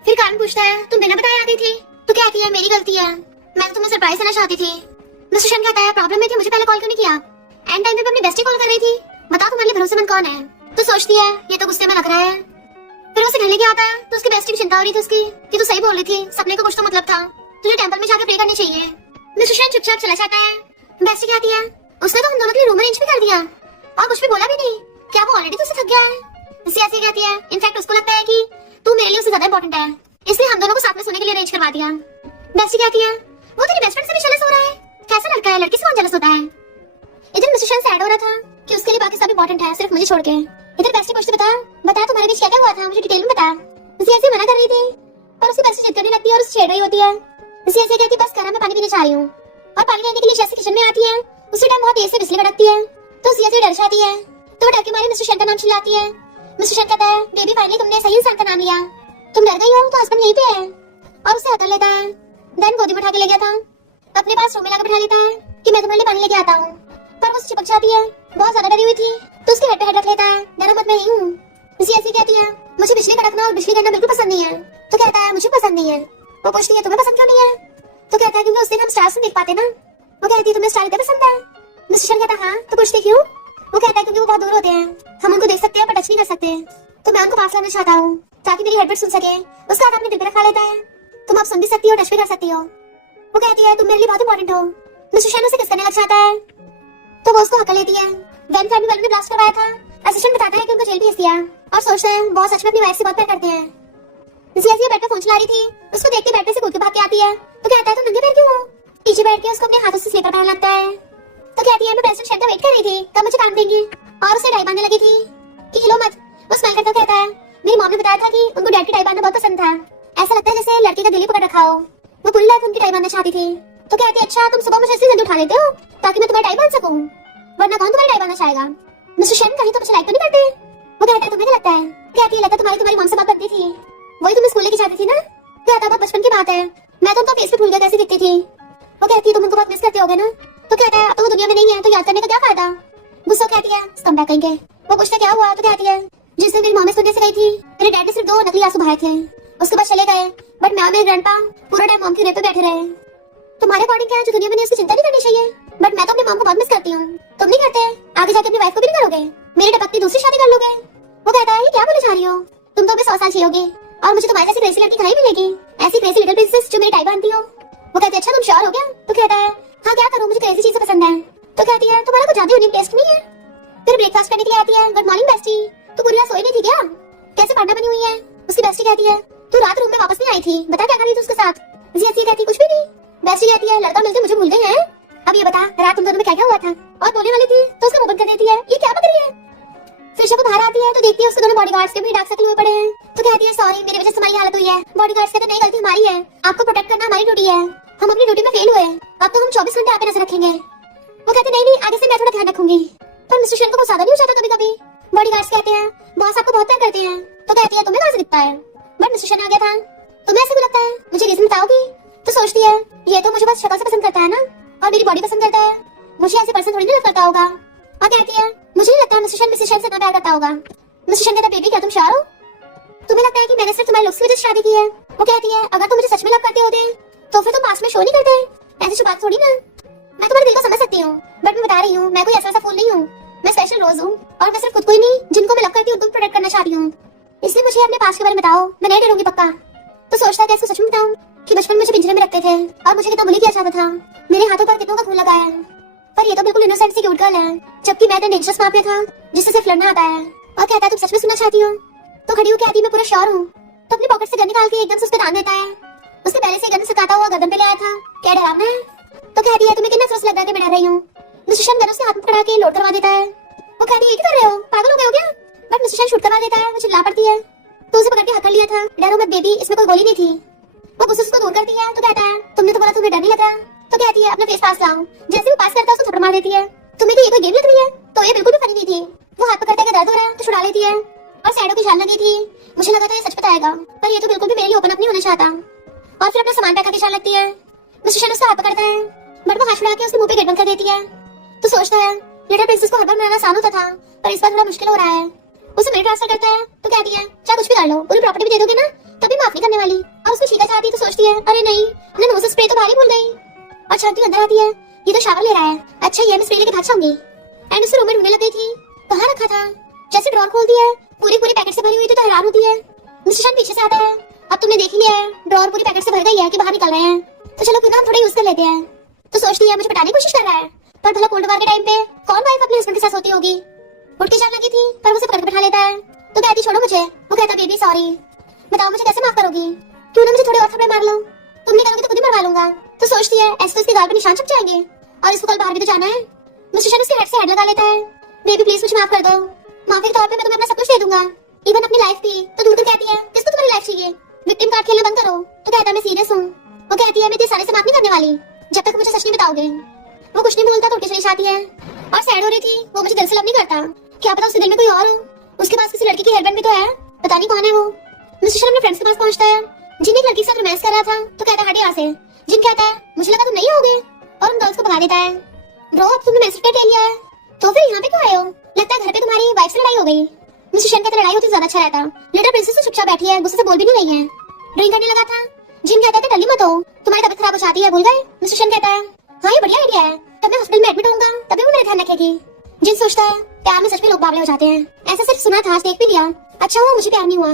फिर कारण पूछता है तुम बिना बताए आ गई थी। तो कहती है मेरी गलती है, मैं तो तुम्हें सरप्राइज देना चाहती थी। मिस्टर शन कहता है प्रॉब्लम में थी, मुझे पहले कॉल क्यों नहीं किया, एंड टाइम पे अपनी बेस्टी कॉल कर रही थी, बताओ तुम्हारे लिए भरोसेमंद कौन है। तो सोचती है ये तो गुस्से में लग रहा है। फिर उसे घर लेके आता है तो उसकी बेस्टी की चिंता हो रही थी उसकी कि तू सही बोल रही थी, सपने का कुछ तो मतलब था, तुझे टेंपल में जाकर प्रे करनी चाहिए। मिस्टर शन चुपचाप चला जाता है। बेस्टी कहती है उसने तो हम दोनों के लिए रूम अरेंज भी कर दिया और कुछ भी बोला भी नहीं, क्या वो ऑलरेडी तुझसे थक गया है। ऐसी कहती है इनफैक्ट उसको लगता है कि तू मेरे लिए उससे ज्यादा इंपॉर्टेंट है, इसलिए हम दोनों को साथ में सोने के लिए अरेंज करवा दिया। बेस्टी कहती है वो तेरी बेस्ट फ्रेंड से भी जेलस हो रहा है, कैसा लड़का है, लड़की से कौन जेलस होता है। इधर मिस्टर शन सैड हो रहा था कि उसके लिए बाकी सब इंपॉर्टेंट है सिर्फ मुझे छोड़ के। इधर बेस्टी पूछती बता तुम्हारे बीच क्या क्या हुआ था, मुझे डिटेल में बता। ऐसे मना कर रही थी पर उसकी बेस्टी जिद करने लगती है और उसे छेड़ रही होती है। ऐसे कहती बस करा मैं पानी पीने जा रही हूँ और पानी लेने के लिए जैसे किचन में आती है उसी टाइम बहुत तेज से बिजली कड़कती है तो सिया से डर जाती है तो डर के मारे मिस्टर शन का नाम चिल्लाती है। मिस्टर शन कहता है बेबी फाइनली तुमने सही इंसान का नाम लिया, तुम डर गई हो तो हस्बैंड यहीं पे है और उसे हटा लेता है। देन गोदी में उठा के ले गया था अपने पास रूम में लाकर बिठा लेता है कि मैं तुम्हारे लिए पानी लेके आता हूँ, पर वो चिपक जाती है, बहुत ज्यादा डरी हुई थी तो उसके हेड पे हेड रख लेता है, डरो मत मैं यही हूँ। ऐसी कहती है मुझे बिजली कड़कना और बिजली करना बिल्कुल पसंद नहीं है। तो कहता है मुझे पसंद नहीं है। वो पूछती है तुम्हें पसंद क्यों नहीं है। तो कहता है क्योंकि उस दिन हम स्टार्स नहीं देख पाते ना। वो कहती है तुम्हें स्टार इतने पसंद है। मिस्टर शन कहता हाँ, तो पूछती क्यों। वो कहता है क्योंकि वो बहुत दूर होते हैं, हम उनको देख सकते हैं पर टच नहीं कर सकते, तो मैं उनको पास लाना चाहता हूँ ताकि मेरी हेडबीट सुन सके। उसका हाथ अपने दिल पे रखा लेता है, तुम अब सुन भी सकती हो टच भी कर सकती हो। वो कहती है तुम मेरे लिए बहुत इंपॉर्टेंट हो। मिस्टर शन उसे किस करने लग जाता है तो वो उसको हकल लेती है। देन फैमिली वालों ने ब्लास्ट करवाया था, असिस्टेंट बताता है कि उनको जेल भेज दिया और सोचते हैं बहुत सच में अपनी वाइफ से बहुत प्यार करते हैं। जिया बेड पे फोन चला रही थी, उसको देख के बेड पे से कूद के भाग के आती है तो कहता है तुम नंगे पैर क्यों हो। पीछे बैठ के उसको अपने हाथों से स्लीपर पहनने लगता है तो कहती है मैं प्रेसिडेंट शेफ का वेट कर रही थी कब मुझे काम देंगी, और उसे टाई बांधने लगी थी कि हिलो मत। वो स्माइल करता कहता है मेरी मॉम ने बताया था कि उनको डैड की टाई बांधना बहुत पसंद था, ऐसा लगता है जैसे लड़के का दिल ही पकड़ रखा हो। वो पूरी लाइफ उनकी टाई बांधना चाहती थी तो कहती है अच्छा तुम सुबह मुझे इसलिए जल्दी उठा लेते हो ताकि मैं तुम्हारी टाई बांध सकूं, वरना कौन तुम्हारी टाई बांधना चाहेगा। मिस्टर शन कहीं तो मुझे लाइक तो नहीं करते। वो कहता है तुम्हें क्या लगता है। कहती है लगता तुम्हारी मॉम से बात बनती थी, वही तुम्हें स्कूल लेके जाती थी ना। कहता बहुत बचपन की बात है, मैं तो उनका फेस भी भूल गया कैसी दिखती थी। वो कहती है तुम उनको बहुत मिस करते होगे ना। तो कहता है अब तो वो दुनिया में नहीं है तो याद करने का क्या फायदा। गुस्सा कहती है कम बैक करेंगे। वो पूछता क्या हुआ तो कहती है जिस दिन मेरी मॉम इस दुनिया से गई थी मेरे डैड ने सिर्फ 2 नकली आंसू बहाए थे, उसके बाद चले गए, बट मैं और मेरे ग्रैंडपा पूरा टाइम मॉम की रेत पे बैठे रहे। तुम्हारे अकॉर्डिंग क्या है जो दुनिया में नहीं उसकी चिंता नहीं करनी चाहिए, बट मैं तो अपनी मॉम को बहुत मिस करती हूँ। तुम नहीं करते, आगे जाके अपनी वाइफ को भी नहीं करोगे, मेरे टपकती दूसरी शादी कर लोगे। वो कहता है ये क्या बोले जा रही हो, तुम तो अभी 100 साल जियोगे और मुझे तुम्हारी जैसी क्रेजी लड़की कहीं मिलेगी, ऐसी क्रेजी लिटिल प्रिंसेस जो मेरी टाई बांधती हो। वो कहती है अच्छा तुम श्योर हो गया। तो कहता है हाँ क्या करूँ मुझे क्रेजी चीजें पसंद है। तो कहती है तुम्हारा कुछ ज्यादा यूनिक टेस्ट नहीं है। फिर ब्रेकफास्ट करने के लिए आती है। गुड मॉर्निंग बेस्टी, तू पूरी रात सोई नहीं थी क्या, कैसे पार्टनर बनी हुई है। उसकी बेस्टी कहती है तू रात रूम में वापस नहीं आई थी, बता क्या कर रही थी उसके साथ। जिया कहती कुछ भी नहीं। बेस्टी कहती है लड़का मिलते मुझे भूल गए हैं, अब ये बता रात तुम दोनों में क्या क्या हुआ था। और बोलने वाली थी तो उसका मुंह बंद कर देती है, ये क्या बक रही है। फिर जब वो बाहर आती है तो देखती है उसके दोनों बॉडीगार्ड्स के भी डार्क सर्कल हुए पड़े हैं। तो कहती है सॉरी मेरी वजह से हमारी हालत हुई है। बॉडीगार्ड्स कहते नहीं गलती हमारी है, आपको प्रोटेक्ट करना हमारी ड्यूटी है, हम अपनी ड्यूटी में फेल हुए, अब तो हम 24 घंटे आप पे नजर रखेंगे। वो कहते नहीं आगे से मैं थोड़ा ध्यान रखूंगी। पर मिस्टर शन को बहुत ज्यादा नहीं हो जाता कभी कभी। बॉडीगार्ड्स कहते हैं बॉस आपको बहुत प्यार करते हैं। तो कहती है तुम्हें कहां से दिखता है, बट मिस्टर शन आ गया था। तुम्हें ऐसे भी लगता है, मुझे रीजन बताओगी। तो सोचती है ये तो मुझे बस शक्ल से पसंद करता है ना, और मेरी बॉडी पसंद करता है, मुझे ऐसे पर्सन थोड़ी ना लव करता होगा। और कहती है मुझे नहीं लगता मिस्टर शन से इतना प्यार करता होगा। मिस्टर शन कहता बेबी क्या तुम श्योर हो, तुम्हें लगता है कि मैंने सिर्फ तुम्हारे लुक्स की वजह से शादी की है। वो कहती है अगर तुम मुझे सच में लव करते होते तो फिर तुम पास में शो नहीं करते, ऐसी शुभ बात थोड़ी ना। मैं तुम्हारे दिल को समझ सकती हूँ, बट मैं बता रही हूँ मैं कोई ऐसा फूल नहीं हूँ, मैं स्पेशल रोज हूँ, और मैं सिर्फ खुद को ही नहीं जिनको मैं लव करती हूँ उनको प्रोटेक्ट करना चाहती हूँ। इसलिए मुझे अपने पास के बारे में बताओ, मैं नहीं डरूंगी पक्का। तो सोचता है सच में बताऊं कि बचपन में मुझे पिंजरे में रखते थे और मुझे कितना बुली किया जाता था, मेरे हाथों पर कितनों का खून लगाया है, पर ये तो बिल्कुल इनोसेंट सी क्यूट गर्ल है, जबकि मैं तो डेंजरस माफिया था जिससे सिर्फ लड़ना आता है। और कहता है तुम सच में सुनना चाहती हो। तो खड़ी होकर आती मैं पूरा श्योर हूँ। तो अपनी पॉकेट से गन निकाल के एकदम से उसके दान देता है। उसने पहले से गन सकाता हुआ गर्दन पे ले आया था, क्या डरावना है। तो कहती है तुम्हें कितना अफसोस लग रहा है कि मैं डर रही हूँ। मिस्टर शन गन उसके हाथ में पकड़ा के लोड करवा देता है। वो कहती है शूट करवा देता है, वो चिल्ला पड़ती है तो उसे पकड़ के हक कर लिया था। डरो मत बेबी, इसमें कोई गोली नहीं थी। वो गुस्से से उसको दूर करती है तो कहता है तुमने तो बोला तुम्हें डर नहीं लगा। तो कहती है अपना फेस पास लाओ। जैसे वो पास करता है उसको थप्पड़ मार देती है। तुम्हें तो ये कोई गेम लग रही है? तो ये बिल्कुल भी फनी नहीं थी। वो हाथ पकड़ते दर्द हो रहा है तो छुड़ा लेती है और सैडो की जान लगी थी। मुझे लगा था ये सच बताएगा, पर ये तो बिल्कुल भी मेरे लिए ओपन अप नहीं होना चाहता। और फिर अपना सामान पैक करके जान लगती है। मिस्टर शन उसका हाथ पकड़ता है बट वो हाथ छुड़ा के उसके मुंह पे गेट बंद कर देती है। तो सोचता है लिटिल प्रिंसेस को हर बार मनाना आसान होता था, पर इस बार थोड़ा मुश्किल हो रहा है। उसे मनी ट्रांसफर करता है तो कहती है चाहे कुछ भी कर लो, पूरी प्रॉपर्टी भी दे दोगे ना तभी माफ नहीं करने वाली। और उसको छींका चाहती तो सोचती है अरे नहीं, मैंने नोज स्प्रे तो बाहर ही भूल गई। और शांति अंदर आती है, ये तो शावर ले रहा है, अच्छा ये मैं स्प्रे लेके भाग जाऊंगी। एंड उसे रूम में ढूंढने लग गई थी, कहाँ रखा था। जैसे ड्रॉर खोलती है पूरी पैकेट से भरी हुई थी तो हैरान होती है। मिस्टर शन पीछे से आता है, अब तुमने देख ही लिया है ड्रॉर पूरी पैकेट से भर गई है कि बाहर निकल रहे हैं, तो चलो क्यों ना हम थोड़ा यूज कर लेते हैं। तो सोचती है मुझे पटाने की कोशिश कर रहा है, पर भला कोल्ड वार के टाइम पे कौन वाइफ अपने हस्बैंड के साथ होती होगी। उठ के जाने लगी थी पर वो उसे पकड़ के बैठा लेता है तो कहती छोड़ो मुझे। वो कहता बेबी सॉरी, बताओ मुझे कैसे माफ करोगी, क्यों ना मुझे थोड़े और थप्पड़ मार लो, तुम नहीं करोगे तो खुद ही मरवा लूंगा। तो सोचती है ऐसे तो इसके गाल पे निशान छप जाएंगे और इसको कल बाहर भी तो जाना है। मिस्टर शन उसके हेड से हेड लगा लेता है, बेबी प्लीज मुझे माफ कर दो, माफी के तौर पे मैं तुम्हें अपना सब कुछ दे दूंगा, इवन अपनी लाइफ भी। तो दूर कहती है किसको तुम्हारी लाइफ चाहिए, विक्टिम कार्ड खेलना बंद करो। तो कहता है मैं सीरियस हूँ। वो कहती है मैं तेरे सारे से माफ नहीं करने वाली जब तक मुझे सच नहीं बताओगे। वो कुछ नहीं बोलता तो उठ के चली जाती है और सैड हो रही थी वो मुझे दिल से लव नहीं करता, क्या पता उसके दिल में कोई और हो, उसके पास किसी लड़की की हेयरबैंड भी तो है, पता नहीं कौन है वो। मिस्टर शन अपने फ्रेंड्स के पास पहुंचता है जिन एक लड़की के साथ रोमांस कर रहा था तो कहता है हट यहाँ से। जिन कहता है मुझे लगा तुम नहीं होगे और उन गर्ल्स को भगा देता है। ब्रो अब तुमने मैसेज ले लिया है तो फिर यहाँ पे क्यों आए हो, लगता है घर पे तुम्हारी वाइफ से लड़ाई हो गई। मिस्टर शन कहता लड़ाई होती ज्यादा अच्छा रहता, लिटिल प्रिंसेस तो चुपचाप बैठी है, गुस्से से बोल भी नहीं रही है, ड्रिंक करने लगा था। जिन कहता है डरली मत हो, तुम्हारी तबीयत खराब हो जाती है, भूल गए। मिस्टर शन कहता है हाँ ये बढ़िया आइडिया है, तब मैं हॉस्पिटल में एडमिट होऊंगा तभी वो मेरा ध्यान रखेगी। जिन सोचता है प्यार में सच में लोग बावले हो जाते हैं, ऐसा सिर्फ सुना था आज देख भी लिया, अच्छा हुआ मुझे प्यार नहीं हुआ।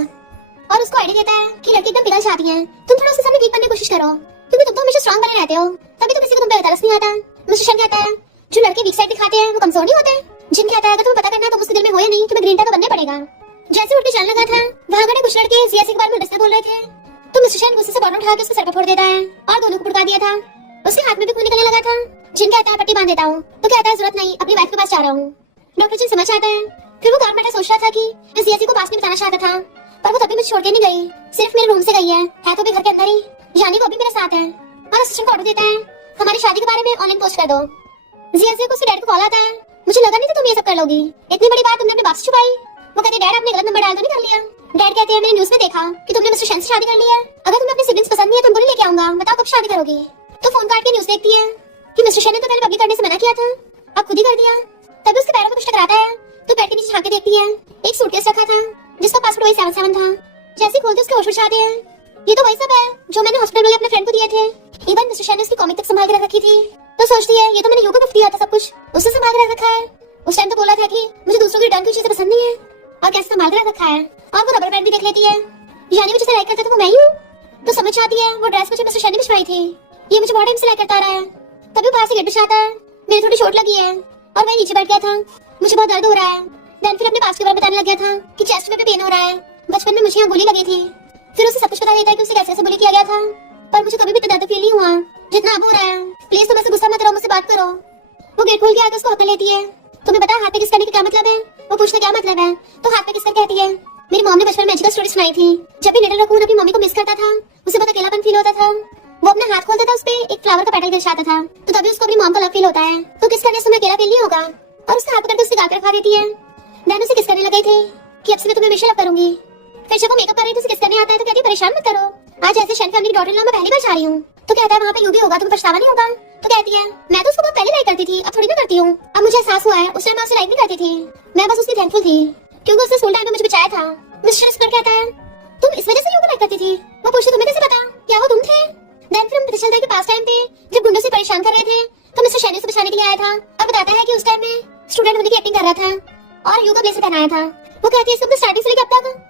और उसको आइडिया देता है कि लड़की एकदम पिघल जाती है, तुम थोड़ा उसके सामने वीक बनने की कोशिश करो क्योंकि तुम तो हमेशा स्ट्रांग बने रहते हो, तभी तो किसी को तुम पे तरस नहीं आता। मिस्टर शन कहता है जो लड़के वीक साइड दिखाते हैं वो कमजोर नहीं होते। जिन कहता है अगर तुम्हें पता करना है तो उसके दिल में हो या नहीं तुम्हें ग्रीन तो बनना पड़ेगा। जैसे उठ के चलने लगा था वहां खड़े कुछ लड़के सीएससी के बारे में डिस्कस बोल रहे थे तो मिस्टर शन गुस्से से बॉटल उठा के उसके सर पर फोड़ देता है और दोनों को पुड़का दिया था, उसके हाथ में भी खून निकलने लगा था। जिन कहता है पट्टी बांध देता हूँ तो कहता है जरूरत नहीं, अपनी वाइफ के पास जा रहा हूँ। डॉक्टर जिन समझ आता है, फिर वो काम बेटा सोच रहा था कि मैं सीएससी को पास में बताना चाहता था पर वो तभी मुझे छोड़ के नहीं गई, सिर्फ मेरे रूम से गई है तो भी घर के अंदर ही, यानी वो अभी मेरे साथ है। और असिस्टेंट को ऑर्डर देता है हमारी शादी के बारे में ऑनलाइन पोस्ट कर दो। जीएससी को उसके डैड को कॉल आता है, मुझे लगा नहीं था तुम ये सब कर लोगी, इतनी बड़ी बात तुमने अपने बाप से छुपाई। वो कहते डैड आपने गलत नंबर डाल तो नहीं कर लिया। डैड कहते हैं मैंने न्यूज़ में देखा कि तुमने मिस्टर शन से शादी कर ली है, अगर तुम्हें अपने सिबलिंग्स पसंद नहीं है तो उनको लेके आऊंगा, बताओ कब शादी करोगी। तो फोन काट के न्यूज़ देखती है कि मिस्टर शन ने तो पहले पब्लिक करने से मना किया था, अब खुद ही कर दिया। तभी उसके पैरों को कुछ टकराता है तो पैर के नीचे झांक के देखती है, एक सूटकेस रखा था जिसका पासवर्ड वही 77 था। जैसे खोलते उसके होश उड़ जाते हैं, ये तो वही सब है जो मैंने हॉस्पिटल में अपने फ्रेंड को दिए थे, इवन मिस्टर शन ने उसकी कॉमिक तक संभाल के रख रखी थी। तो सोचती है ये तो मैंने यूको गिफ्ट दिया था, सब कुछ उससे संभाल के रख रखा है। उस टाइम तो बोला था कि मुझे दूसरों की रिटर्न की चीजें पसंद नहीं है और कैसे संभाल के रख रखा है। और वो रबर बैंड भी देख लेती है, यानी मुझे लाइक करता तो वो मैं ही हूँ। तो समझ आती है वो ड्रेस मुझे मिस्टर शन ने भिजवाई थी, ये मुझे बहुत टाइम से लाइक करता रहा है। तभी बाहर से गेट पे आता है, मेरी थोड़ी चोट लगी है और मैं नीचे बैठ गया था, मुझे बहुत दर्द हो रहा है। देन फिर अपने पास के बारे में बताने लग गया था कि चेस्ट में भी पेन हो रहा है, बचपन में मुझे यहाँ गोली लगी थी। फिर उसे सब कुछ बता देता है कि उसे कैसे बुली किया गया था, पर मुझे कभी भी इतना दर्द फील नहीं हुआ जितना अब हो रहा है। प्लीज तुम ऐसे गुस्सा मत रहो, मुझसे बात करो। वो गेट खोल के आकर उसको हक लेती है, तुम्हें पता है हाथ पे किस करने का क्या मतलब है। वो पूछता क्या मतलब है तो हाथ पे किस कर कहती है मेरी मॉम ने बचपन में मैजिकल स्टोरी सुनाई थी, जब भी लिटिल रकून अपनी मम्मी को मिस करता था उसे बहुत अकेलापन फील होता था। वो अपना हाथ खोलता था, उस पे एक फ्लावर का पेटल गिर जाता था तो तभी उसको अपनी मॉम का लव फील होता है। तो किस करने से तुम्हें अकेला फील नहीं होगा और उसके हाथ पकड़ के उसके गाल पे रखा देती है। दैन उसे किस करने लगे थे कि अब से मैं तुम्हें हमेशा लव करूंगी। फिर जब वो मेकअप कर रही थी उसे किस करने आता है तो कहती है परेशान मत करो, आज ऐसे शन फैमिली की डॉटर इन लॉ मैं पहली बार जा रही हूँ। तो कहता है वहाँ पे यूं भी होगा तुम्हें पछतावा नहीं होगा। तो कहती है मैं तो उसको बहुत पहले लाइक करती थी, अब थोड़ी ना करती हूँ, अब मुझे एहसास हुआ है उस टाइम मैं उसे लाइक नहीं करती थी, मैं बस उसकी थैंकफुल थी क्योंकि उसने स्कूल टाइम में मुझे बचाया था। मिस्टर स्कर कहता है तुम इस वजह से यूं लाइक करती थी। वो पूछती तुम्हें कैसे पता, क्या वो तुम थे। देन फिर हम पता चलता है कि पास टाइम पे जब गुंडों से परेशान कर रहे थे तो मिस्टर शैनी से बचाने के लिए आया था और बताता है कि उस टाइम में स्टूडेंट होने की एक्टिंग कर रहा था और यू का ब्लेजर पहनाया था। वो कहती है इसको स्टार्टिंग से लेकर अब तक